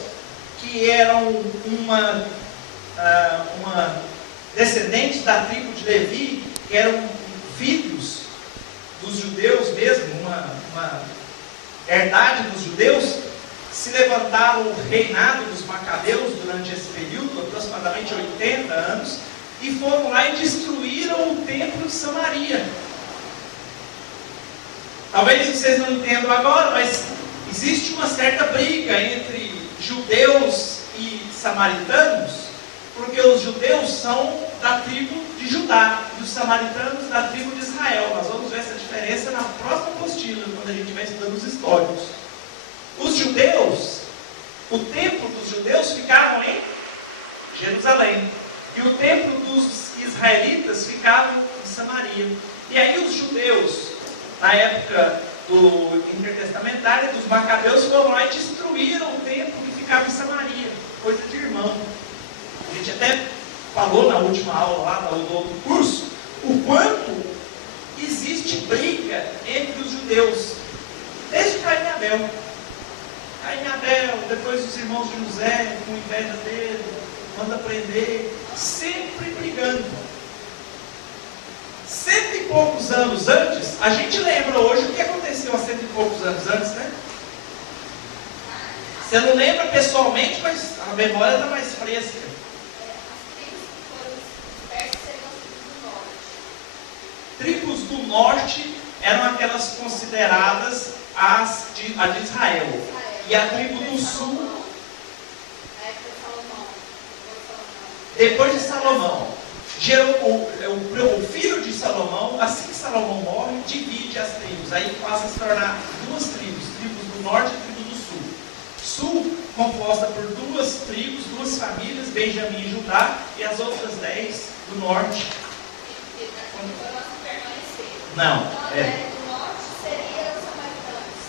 que eram uma descendente da tribo de Levi, que eram filhos dos judeus mesmo, uma herdade dos judeus, se levantaram o reinado dos macabeus durante esse período, aproximadamente 80 anos, e foram lá e destruíram o templo de Samaria. Talvez vocês não entendam agora, mas existe uma certa briga entre judeus e samaritanos, porque os judeus são da tribo de Judá e os samaritanos da tribo de Israel. Nós vamos ver essa diferença na próxima apostila, quando a gente vai estudando os históricos. Os judeus, o templo dos judeus ficava em Jerusalém, e o templo dos israelitas ficava em Samaria. E aí os judeus, na época do intertestamentário, dos macabeus, foram lá e destruíram o templo que ficava em Samaria, coisa de irmão. A gente até falou na última aula lá do outro curso, o quanto existe briga entre os judeus, desde Caim e Abel. Caim e Abel, depois os irmãos de José, com inveja dele, manda prender, sempre brigando. 100 e poucos anos antes, a gente lembra hoje o que aconteceu há 100 e poucos anos antes, né? Você não lembra pessoalmente, mas a memória está mais fresca. Tribos do norte eram aquelas consideradas a de Israel. E a tribo do sul, depois de Salomão, gerou o filho de Salomão. Assim que Salomão morre, divide as tribos. Aí passa a se tornar 2 tribos, tribos do norte e tribo do sul. Sul, composta por 2 tribos, 2 famílias, Benjamim e Judá, e as outras 10 do norte. Não, do norte seria os samaritanos.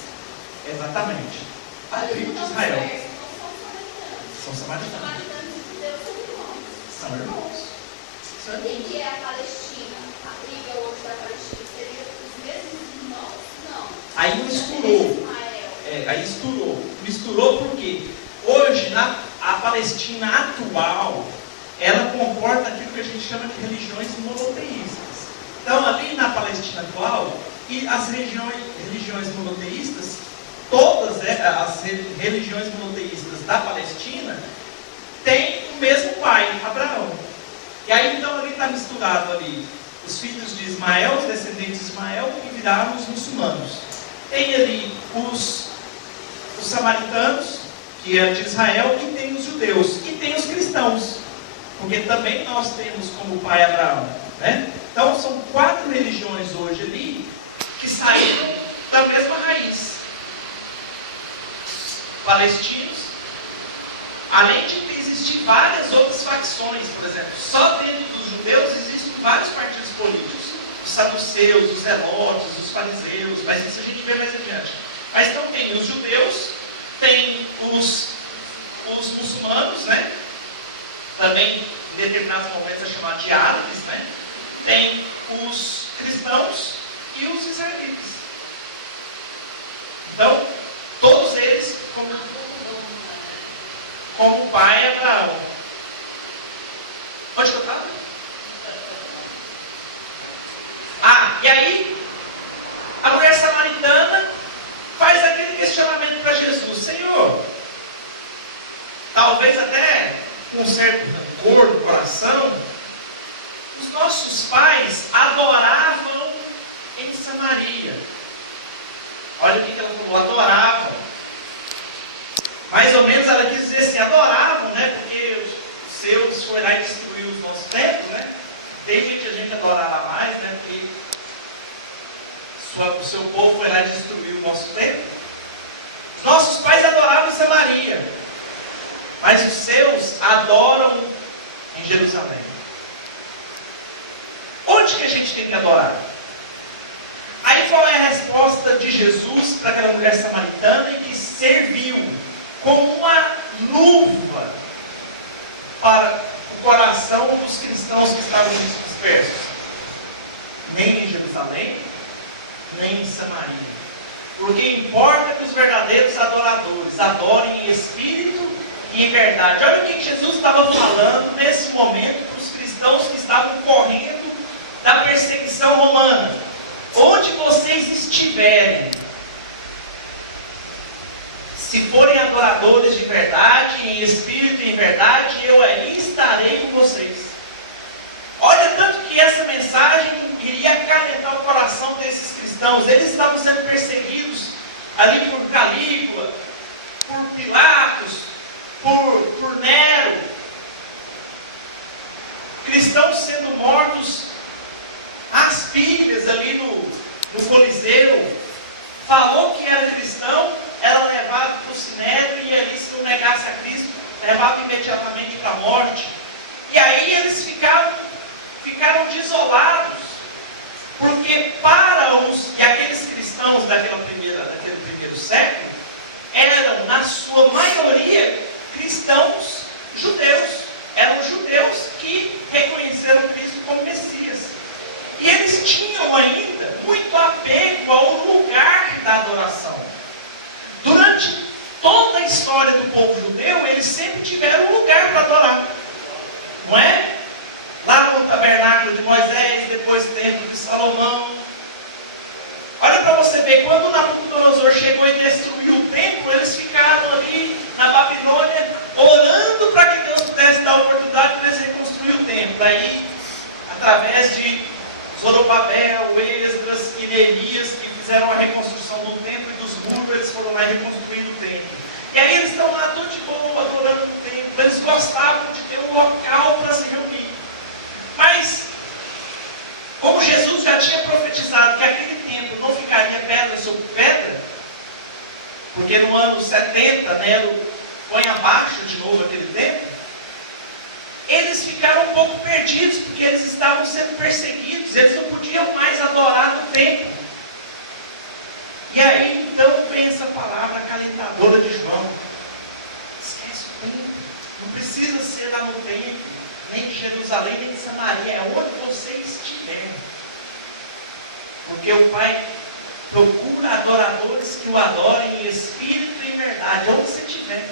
Exatamente. A tribo de Israel. São samaritanos. Samaritanos e judeus são irmãos. São irmãos. E que é a Palestina? A tribo hoje da Palestina seria os mesmos irmãos? Não. Aí misturou. Aí misturou porque hoje a Palestina atual, ela comporta aquilo que a gente chama de religiões monoteístas. Então ali na Palestina atual, e as religiões monoteístas, todas as religiões monoteístas da Palestina têm o mesmo pai, Abraão. E aí então ali está misturado ali os filhos de Ismael, os descendentes de Ismael, que viraram os muçulmanos. Tem ali os samaritanos, que é de Israel, e tem os judeus, e tem os cristãos, porque também nós temos como pai Abraão, né? Então são 4 religiões hoje ali, que saíram da mesma raiz. Palestinos, além de existir várias outras facções, por exemplo, só dentro dos judeus existem vários partidos políticos, os saduceus, os zelotes, os fariseus, mas isso a gente vê mais adiante. Mas então tem os judeus, tem os muçulmanos, né? Também em determinados momentos é chamado de árabes, né? Tem os cristãos e os israelitas. Então, todos eles como pai Abraão. Pode contar? E aí a mulher samaritana faz aquele questionamento para Jesus: Senhor, talvez até com um certo rancor no coração, os nossos pais adoravam em Samaria. Olha o que ela falou: adoravam. Mais ou menos ela quis dizer assim, adoravam, né? Porque os seus foi lá e destruiu os nossos templos, né? Tem gente que a gente adorava mais, né? Porque o seu povo foi lá e destruiu o nosso templo. Os nossos pais adoravam em Samaria, mas os seus adoram em Jerusalém. Onde que a gente tem que adorar? Aí qual é a resposta de Jesus para aquela mulher samaritana e que serviu como uma luva para o coração dos cristãos que estavam dispersos? Nem em Jerusalém, nem em Samaria. Porque importa que os verdadeiros adoradores adorem em espírito e em verdade. Olha o que Jesus estava falando nesse momento para os cristãos que estavam correndo da perseguição romana. Onde vocês estiverem, se forem adoradores de verdade, em espírito e em verdade, eu aí estarei com vocês. Olha, tanto que essa mensagem iria acalentar o coração desses cristãos. Eles estavam sendo perseguidos ali por Calígula, por Pilatos, por Nero. Cristãos sendo mortos às pilhas ali no Coliseu. Falou que era cristão, era levado para o Sinédrio e ali, se não negasse a Cristo, levava imediatamente para a morte. E aí eles ficaram desolados, porque e aqueles cristãos daquele primeiro século eram, na sua maioria, cristãos judeus. Eram judeus que reconheceram Cristo como Messias. E eles tinham ainda muito apego ao lugar da adoração. Durante toda a história do povo judeu, eles sempre tiveram um lugar para adorar. Não é? Lá no tabernáculo de Moisés, depois o templo de Salomão. Olha para você ver, quando Nabucodonosor chegou e destruiu o templo, eles ficaram ali na Babilônia, orando para que Deus pudesse dar a oportunidade para eles reconstruir o templo. Aí, através de Zorobabel, Esdras e Neemias, que fizeram a reconstrução do templo e dos muros, eles foram lá reconstruindo o templo. E aí eles estão lá tudo de boa, adorando o templo. Eles gostavam de ter um local para se reunir. Mas, como Jesus já tinha profetizado que aquele templo não ficaria pedra sobre pedra, porque no ano 70, Nero põe abaixo de novo aquele templo, eles ficaram um pouco perdidos, porque eles estavam sendo perseguidos, eles não podiam mais adorar no templo. E aí então vem essa palavra acalentadora de João: esquece o templo, não precisa ser lá no templo, nem em Jerusalém, nem em Samaria, é onde você estiver. Porque o Pai procura adoradores que o adorem em espírito e em verdade, onde você estiver.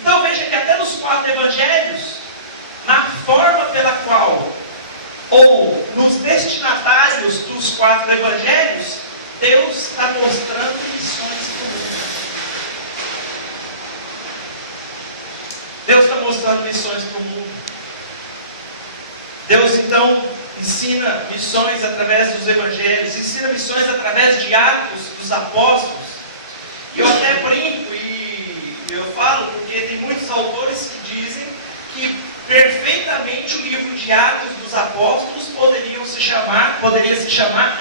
Então veja que até nos 4 evangelhos, na forma pela qual, ou nos destinatários dos 4 evangelhos, Deus está mostrando missões para o mundo. Deus está mostrando missões para o mundo. Deus então ensina missões através dos evangelhos, ensina missões através de Atos dos Apóstolos. E eu até brinco e eu falo porque tem muitos autores que dizem que perfeitamente o livro de Atos dos Apóstolos poderia se chamar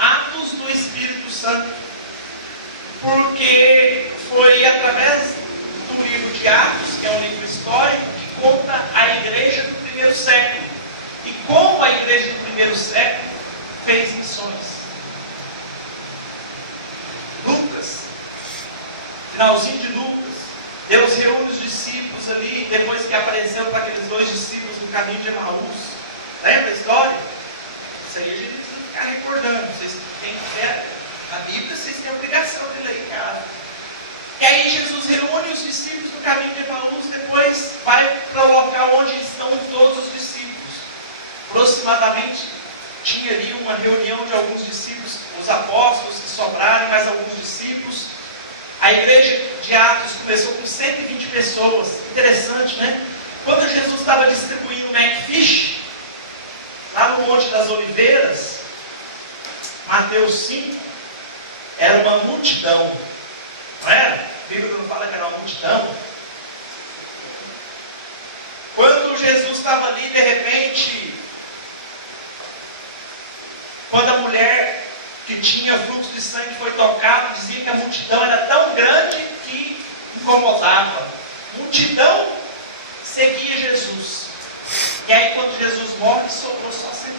Atos do Espírito Santo, porque foi através do livro de Atos, que é um livro histórico, que conta a igreja do primeiro século, e como a igreja do primeiro século fez missões. Lucas, finalzinho de Lucas, Deus reúne os discípulos ali, depois que apareceu para aqueles 2 discípulos no caminho de Emaús. Lembra a história? Isso aí a gente precisa ficar recordando. Vocês têm que ver a Bíblia, vocês têm a obrigação de ler em casa. E aí Jesus reúne os discípulos no caminho de Emaús, depois vai para o local onde estão todos os discípulos. Aproximadamente tinha ali uma reunião de alguns discípulos, os apóstolos que sobraram, mais alguns discípulos. A igreja de Atos começou com 120 pessoas. Interessante, né? Quando Jesus estava distribuindo o McFish, lá no Monte das Oliveiras, Mateus 5, era uma multidão. Não era? A Bíblia não fala que era uma multidão. Quando Jesus estava ali, de repente, quando a mulher que tinha fluxo de sangue foi tocada, dizia que a multidão era tão grande que incomodava. Multidão seguia Jesus. E aí quando Jesus morre, sobrou só 120.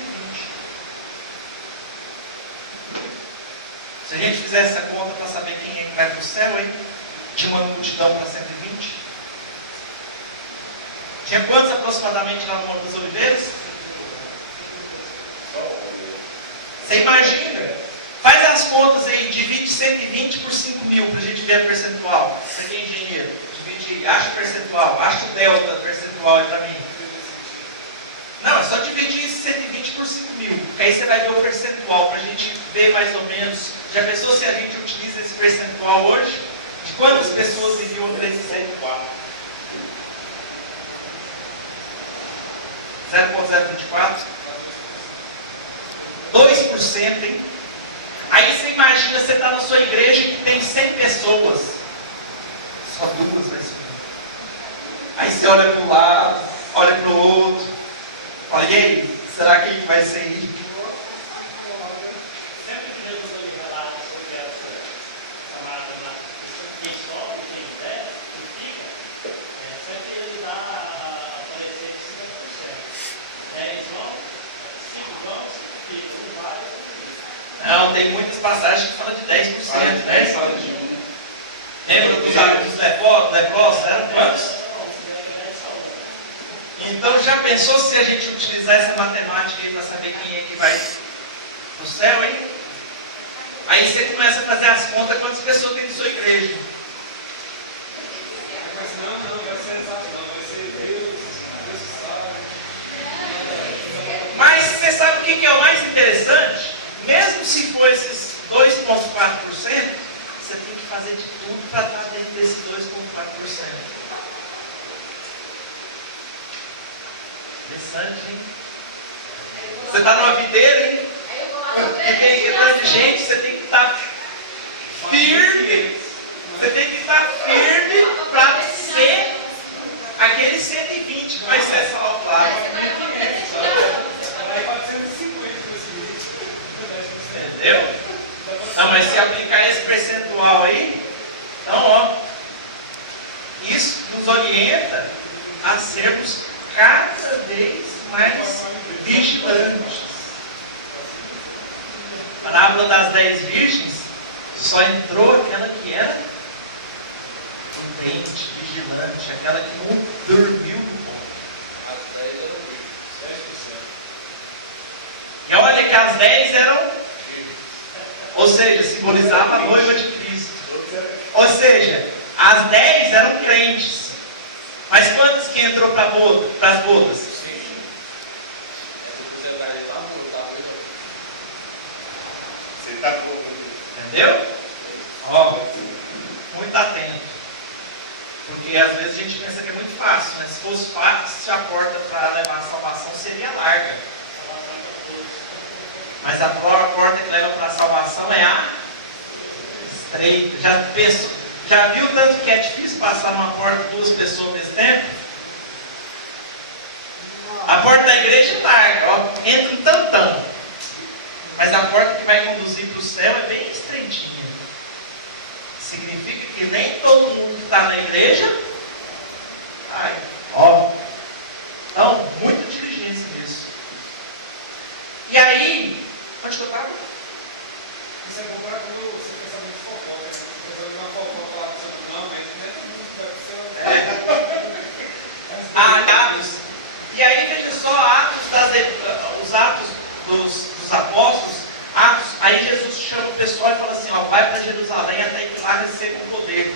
Se a gente fizesse essa conta para saber quem é que vai para o céu, hein? Tinha uma multidão para 120. Tinha quantos aproximadamente lá no Monte das Oliveiras? Você imagina? Faz as contas aí, divide 120 por 5 mil para a gente ver a percentual. Você que é engenheiro, divide, acha o percentual, acha o delta percentual aí para mim. Não, é só dividir 120 por 5 mil, que aí você vai ver o percentual para a gente ver mais ou menos. Já pensou se a gente utiliza esse percentual hoje? De quantas pessoas iriam crescer? 0,024? 2%, hein? Aí você imagina, você está na sua igreja que tem 100 pessoas. Só 2 vai subir. Aí você olha para o lado, olha para o outro. Olha, e aí? Será que vai ser aí? Sempre que Jesus foi falado sobre essa chamada quem sobe, quem desce, quem fica, sempre ele dá a aparecer de cima do céu. 10 vão, 5 vão, 5 ficam, 1 vai, 1 fica. Não, tem muitas passagens que falam de 10%, né? Lembra dos leprosos? Eram quantos? Então já pensou se a gente utilizar essa matemática aí para saber quem é que vai para o céu, hein? Aí você começa a fazer as contas quantas pessoas tem na sua igreja. Mas você sabe o que é o mais interessante? Mesmo se for esses 2,4%, você tem que fazer de tudo para estar dentro desses 2,4%. Interessante, hein? Você está numa videira, hein? Você tem que estar de gente, você tem que estar firme. Você tem que estar firme para ser aquele 120 que vai ser salvo lá. Entendeu? Não, mas se aplicar esse percentual aí, então, ó, isso nos orienta a sermos cada vez mais vigilantes. A parábola das 10 virgens, só entrou aquela que era prudente, vigilante, aquela que não dormiu no ponto. As 10 eram virgens, 10%. E olha que as 10 eram Ou seja, simbolizava a noiva de Cristo. Ou seja, as 10 eram crentes. Mas quantas que entrou para as bodas? Entendeu? Ó, muito atento. Porque às vezes a gente pensa que é muito fácil, né? Se fosse fácil, a porta para levar a salvação seria larga. Mas a porta que leva para a salvação é a estreita. Já viu tanto que é difícil passar numa porta duas pessoas ao mesmo tempo? A porta da igreja é larga, ó, entra um tantão. Mas a porta que vai conduzir para o céu é bem estreitinha. Significa que nem todo mundo que está na igreja vai. Ó. Então, muita diligência nisso. E aí, onde que eu estava? Isso é bom para quando você pensa muito fofoca. Você está fazendo uma fofoca lá do seu não, mas nem todo mundo vai ser. Atos. E aí, veja só, os atos dos apóstolos, Atos, aí Jesus chama o pessoal e fala assim, ó, vai para Jerusalém até que lá recebam o poder.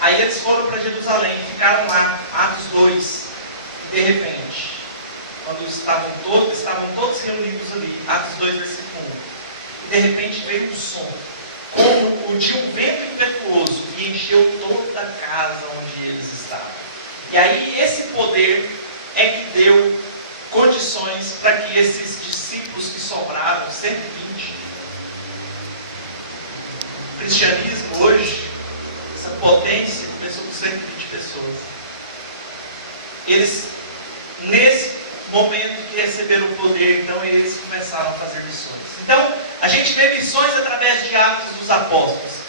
Aí eles foram para Jerusalém, ficaram lá, Atos 2, e de repente, quando estavam todos reunidos ali, Atos 2, versículo 1, e de repente veio um som, como o de um vento impetuoso, e encheu toda a casa onde eles estavam. E aí esse poder é que deu condições para que esses discípulos que sobraram, 120, o cristianismo hoje, essa potência, começou com 120 pessoas. Eles, nesse momento que receberam o poder, então eles começaram a fazer missões. Então, a gente vê missões através de Atos dos Apóstolos.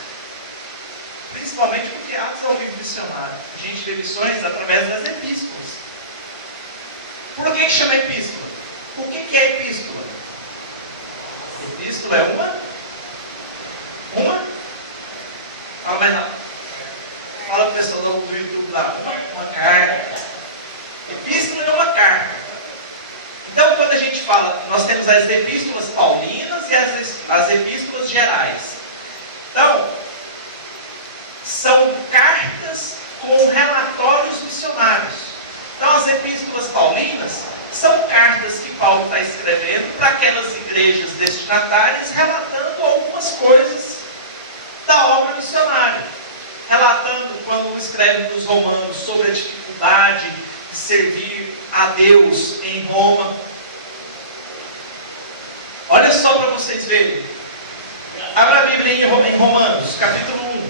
Principalmente porque Atos é um livro missionário. A gente vê missões através das epístolas. Por que chama epístola? O que é epístola? Epístola é uma? Fala mais não. Fala para o pessoal do YouTube lá. Uma carta. Epístola é uma carta. Então, quando a gente fala, nós temos as epístolas paulinas e as epístolas gerais. Então, são cartas com relatórios missionários. Então, as epístolas paulinas são cartas que Paulo está escrevendo para aquelas igrejas destinatárias, relatando algumas coisas da obra missionária. Relatando quando escreve para os romanos sobre a dificuldade de servir a Deus em Roma. Olha só para vocês verem. Abra a Bíblia em Romanos, capítulo 1.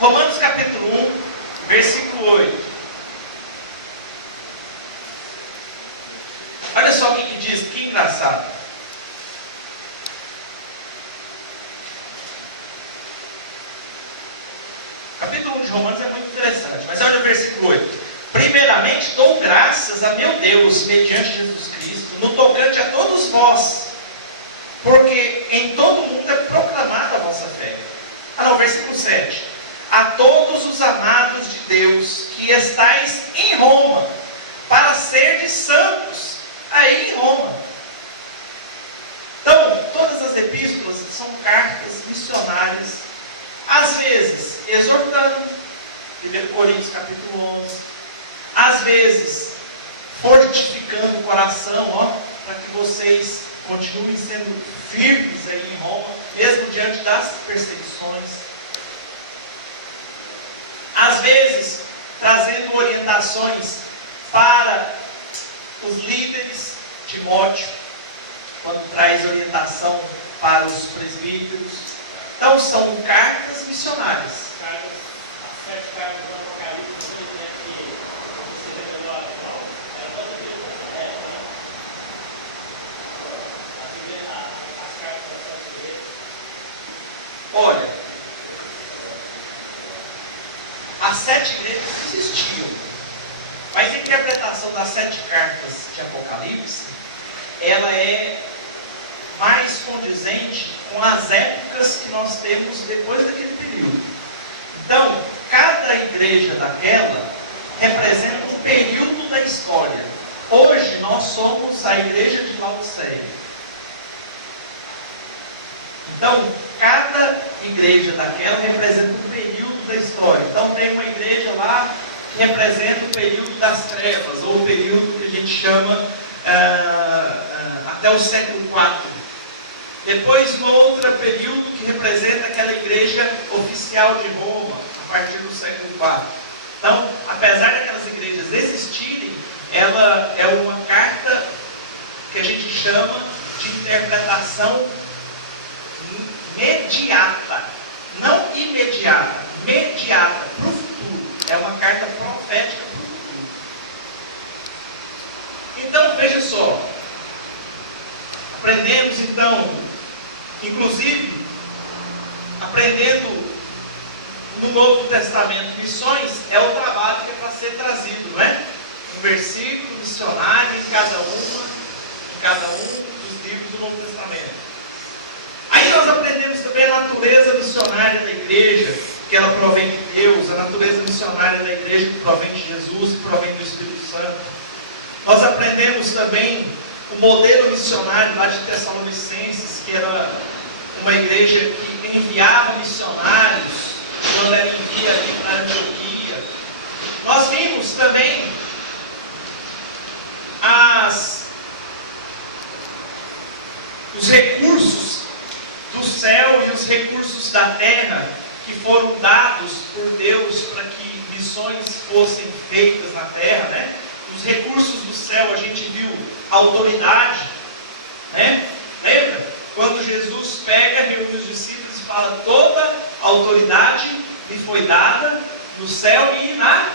Romanos capítulo 1, versículo 8. Olha só o que diz, que engraçado. O capítulo 1 de Romanos é muito interessante, mas olha o versículo 8. Primeiramente dou graças a meu Deus, mediante Jesus Cristo, no tocante a todos vós, porque em todo mundo é proclamada a vossa fé. Olha o versículo 7. A todos os amados de Deus que estáis em Roma, para serdes santos aí em Roma. Então, todas as epístolas são cartas missionárias, às vezes exortando, 1 Coríntios capítulo 11, às vezes fortificando o coração, para que vocês continuem sendo firmes aí em Roma, mesmo diante das perseguições. Às vezes, trazendo orientações para os líderes, Timóteo, quando traz orientação para os presbíteros. Então, são cartas missionárias. As 7 cartas do Apocalipse, que você revelou a Paulo, era toda a igreja da terra, né? As cartas das 7 igrejas. Olha, 7 igrejas existiam. Mas a interpretação das 7 cartas de Apocalipse, ela é mais condizente com as épocas que nós temos depois daquele período. Então, cada igreja daquela representa um período da história. Hoje nós somos a igreja de Laodiceia. Então, cada igreja daquela representa um período da história. Então, tem uma igreja lá que representa o período das trevas, ou o período que a gente chama até o século IV. Depois, um outro período que representa aquela igreja oficial de Roma, a partir do século IV. Então, apesar daquelas igrejas existirem, ela é uma carta que a gente chama de interpretação imediata, não imediata, mediata, para o futuro. É uma carta profética para o futuro. Então, veja só, aprendemos então, inclusive, aprendendo no Novo Testamento, missões é o trabalho que é para ser trazido, não é? Um versículo missionário em cada um dos livros do Novo Testamento. Aí nós aprendemos também a natureza missionária da igreja, que ela provém de Deus, a natureza missionária da igreja que provém de Jesus, que provém do Espírito Santo. Nós aprendemos também o modelo missionário lá de Tessalonicenses, que era uma igreja que enviava missionários quando ela envia ali para a Antioquia. Nós vimos também os recursos do céu e os recursos da terra que foram dados por Deus para que missões fossem feitas na terra, né? Os recursos do céu, a gente viu a autoridade, né? Lembra? Quando Jesus pega, reúne os discípulos e fala: toda a autoridade me foi dada no céu e na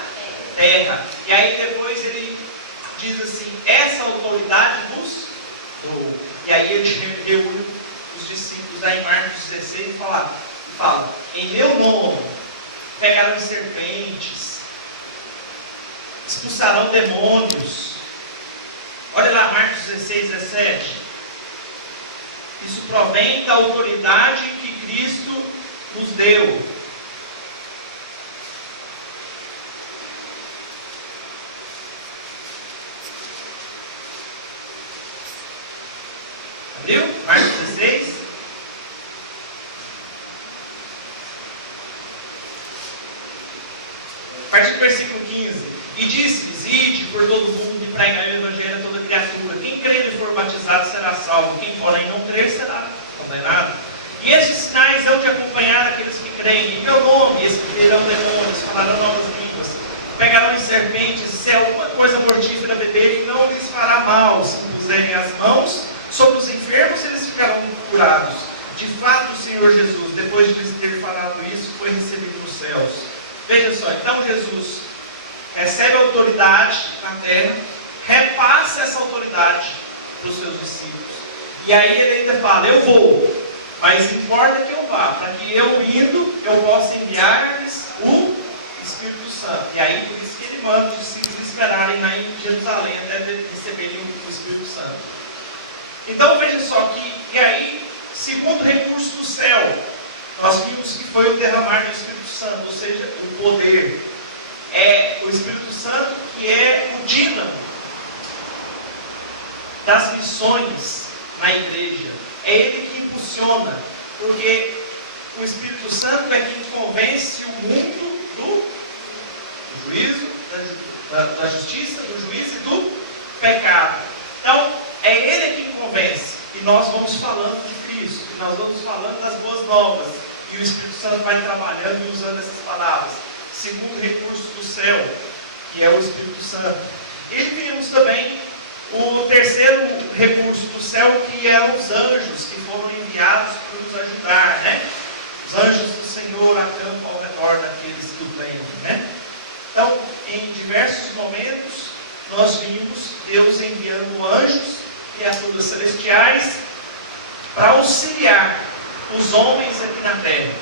terra. E aí depois ele diz assim: essa autoridade nos dou. E aí ele reúne os discípulos da em Marcos 16 e fala: em meu nome pegarão serpentes, expulsarão demônios. Olha lá, Marcos 16, 17. Isso provém da autoridade que Cristo nos deu. Abriu? Marcos 16. A partir do versículo 15. E disse-lhes: ide por todo o mundo e pregai o evangelho a toda criatura. Quem crer e for batizado será salvo. Quem porém não crer será condenado. E estes sinais hão de acompanhar aqueles que creem. Em meu nome expelirão demônios, falarão novas línguas, pegarão em serpentes, se é alguma coisa mortífera beberem, não lhes fará mal. Se puserem as mãos sobre os enfermos, eles ficarão curados. De fato, o Senhor Jesus, depois de lhes ter falado isso, foi recebido nos céus. Veja só, então Jesus recebe autoridade na terra, repassa essa autoridade para os seus discípulos. E aí ele ainda fala: eu vou, mas importa que eu vá, para que eu indo, eu possa enviar-lhes o Espírito Santo. E aí por isso que ele manda os discípulos esperarem lá em Jerusalém até receberem o Espírito Santo. Então veja só que, e aí, segundo recurso do céu, nós vimos que foi o derramar do Espírito Santo, ou seja, o poder. É o Espírito Santo que é o dínamo das missões na igreja. É ele que impulsiona, porque o Espírito Santo é quem convence o mundo do juízo, da justiça, do juízo e do pecado. Então, é ele quem convence. E nós vamos falando de Cristo, e nós vamos falando das boas novas. E o Espírito Santo vai trabalhando e usando essas palavras. Segundo recurso do céu, que é o Espírito Santo. E vimos também o terceiro recurso do céu, que é os anjos que foram enviados para nos ajudar, né? Os anjos do Senhor acampam ao redor daqueles que o temem, né? Então, em diversos momentos, nós vimos Deus enviando anjos, criaturas celestiais, para auxiliar os homens aqui na terra.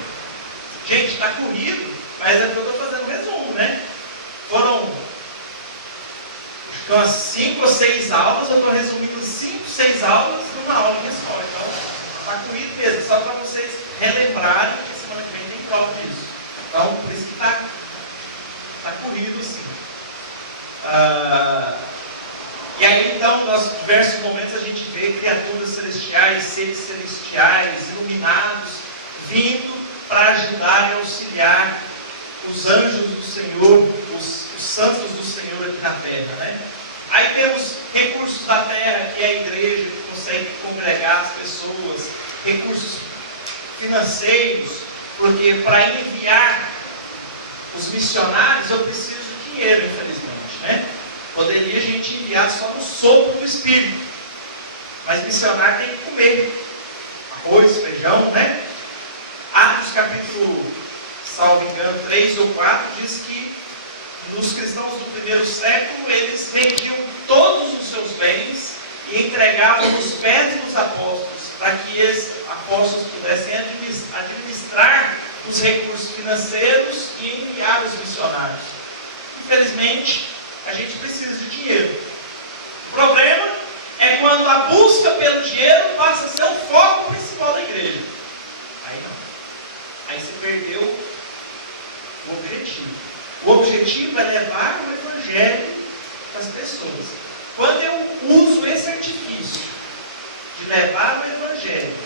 Gente, está corrido. Mas é que eu estou fazendo um resumo, né? Foram umas 5 ou 6 aulas, eu estou resumindo 5, 6 aulas numa aula minha só. Então, está corrido mesmo, só para vocês relembrarem que semana que vem tem prova disso. Então, por isso que está corrido sim. E aí, então, nos diversos momentos a gente vê criaturas celestiais, seres celestiais, iluminados, vindo para ajudar e auxiliar os anjos do Senhor, os santos do Senhor aqui na terra, né? Aí temos recursos da terra, que é a igreja, que consegue congregar as pessoas, recursos financeiros, porque para enviar os missionários eu preciso de dinheiro, infelizmente, né? Poderia a gente enviar só no sopro do Espírito, mas missionário tem que comer arroz, feijão, né? Atos capítulo, salvo engano, 3 ou 4, diz que os cristãos do primeiro século, eles vendiam todos os seus bens e entregavam nos pés dos apóstolos, para que esses apóstolos pudessem administrar os recursos financeiros e enviar os missionários. Infelizmente, a gente precisa de dinheiro. O problema é quando a busca pelo dinheiro passa a ser o foco principal da igreja. Aí não. Aí você perdeu o objetivo. O objetivo é levar o Evangelho para as pessoas. Quando eu uso esse artifício de levar o Evangelho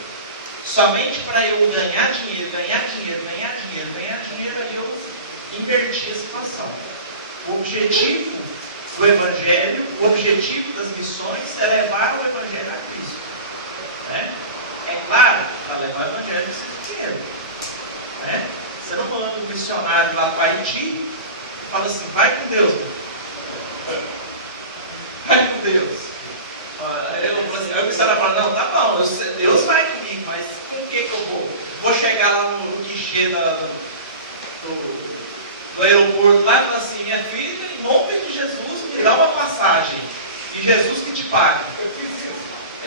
somente para eu ganhar dinheiro, aí eu inverti a situação. O objetivo do Evangelho, o objetivo das missões é levar o Evangelho a Cristo. Né? É claro, para levar o Evangelho precisa de dinheiro. Né? Você não manda um missionário lá para Haiti e fala assim, vai com Deus. Vai com Deus. Aí o missionário fala, não, tá bom, Deus vai comigo, mas com o que eu vou? Vou chegar lá no guichê do aeroporto lá e falar assim, minha filha, em nome de Jesus, me dá uma passagem. E Jesus que te paga. Eu fiz isso.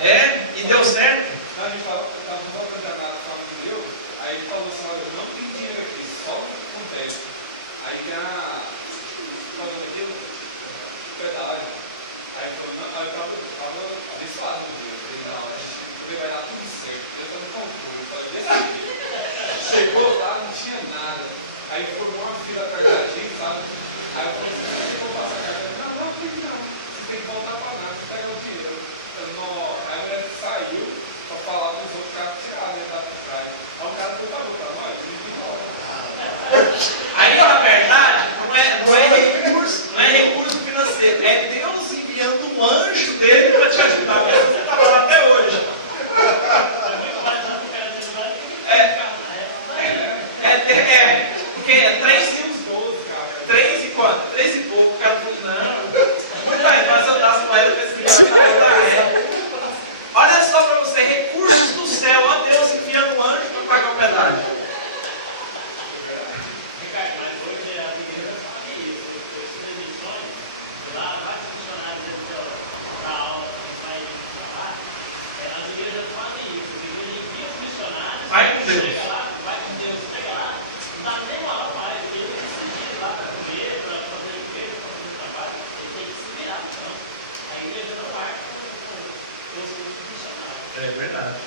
É? E deu certo? Não, a gente estava no banco de dados falando com Deus, aí ele falou assim, olha, não tem dinheiro aqui, só o que acontece. Aí falou, Deus, pedágio. Aí eu estava abençoado com Deus. Falei, vai dar tudo certo, Deus está no controle. Eu falei, desse jeito. Chegou lá, não tinha nada. Aí formou uma fila perto da gente, sabe? Aí eu falei assim, eu vou passar a carta. Não, você tem que voltar para nada, você pega o dinheiro. Aí a mulher saiu para falar para os outros caras tirados, ele estava por trás. Aí o cara foi para nós, e embora. Aí, na verdade, não é recurso financeiro, é Deus enviando um anjo dele para te ajudar. Você estava lá até hoje. Porque é 3 e quanto? 3 e pouco. O cara falou, não, muito bem, nós andávamos com ele para esse milhão. Olha só para você, recursos do céu, ó Deus enviando um anjo para pagar o pedágio. Ricardo, mas hoje a igreja fala isso, depois das missões, lá vários funcionários da aula que vai falar, as igrejas falam isso, a igreja envia os missionários, Vai com Deus. chega lá, vai com Deus, chega lá, não dá nem uma hora mais, ele tem que se virar lá para comer, para fazer a igreja, para fazer o trabalho, ele tem que se virar, então, a igreja não arca com os missionários. É verdade.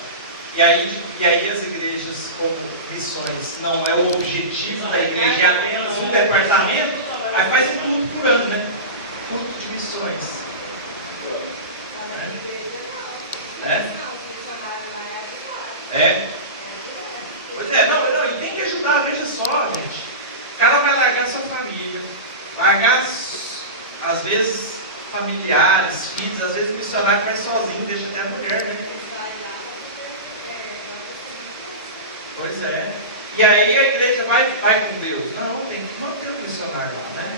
E aí as igrejas com missões não é o objetivo da igreja, é apenas um departamento, aí faz um culto por ano, né? Culto de missões. Pois é, não, e tem que ajudar, veja só, gente. O cara vai largar sua família, largar, às vezes, familiares, filhos, às vezes o missionário vai sozinho, deixa até a mulher, né? Pois é. E aí a igreja vai com Deus. Não, tem que manter o missionário lá, né?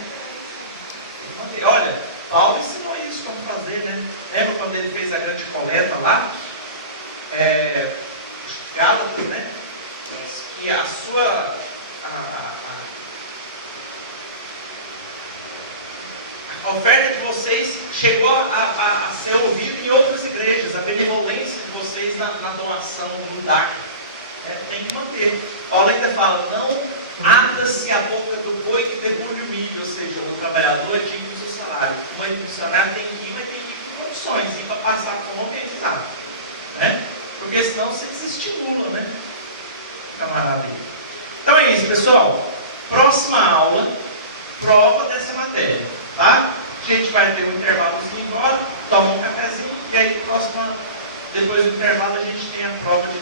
Olha, Paulo ensinou isso como fazer, né? Lembra quando ele fez a grande coleta lá? Gálatas, né? Que a sua a oferta de vocês chegou a ser ouvida em outras igrejas, a benevolência de vocês na doação, no dar. Tem que manter. Paulo ainda fala, não Ata-se a boca do boi que debulha o milho, ou seja, o trabalhador é digno do seu salário. O funcionário tem que ir, mas tem que ir com condições, ir para passar como organizado. Né? Porque senão você desestimula, né? Fica maravilha. Então é isso, pessoal. Próxima aula, prova dessa matéria. Tá? A gente vai ter um intervalozinho agora, toma um cafezinho, e aí depois do intervalo a gente tem a prova de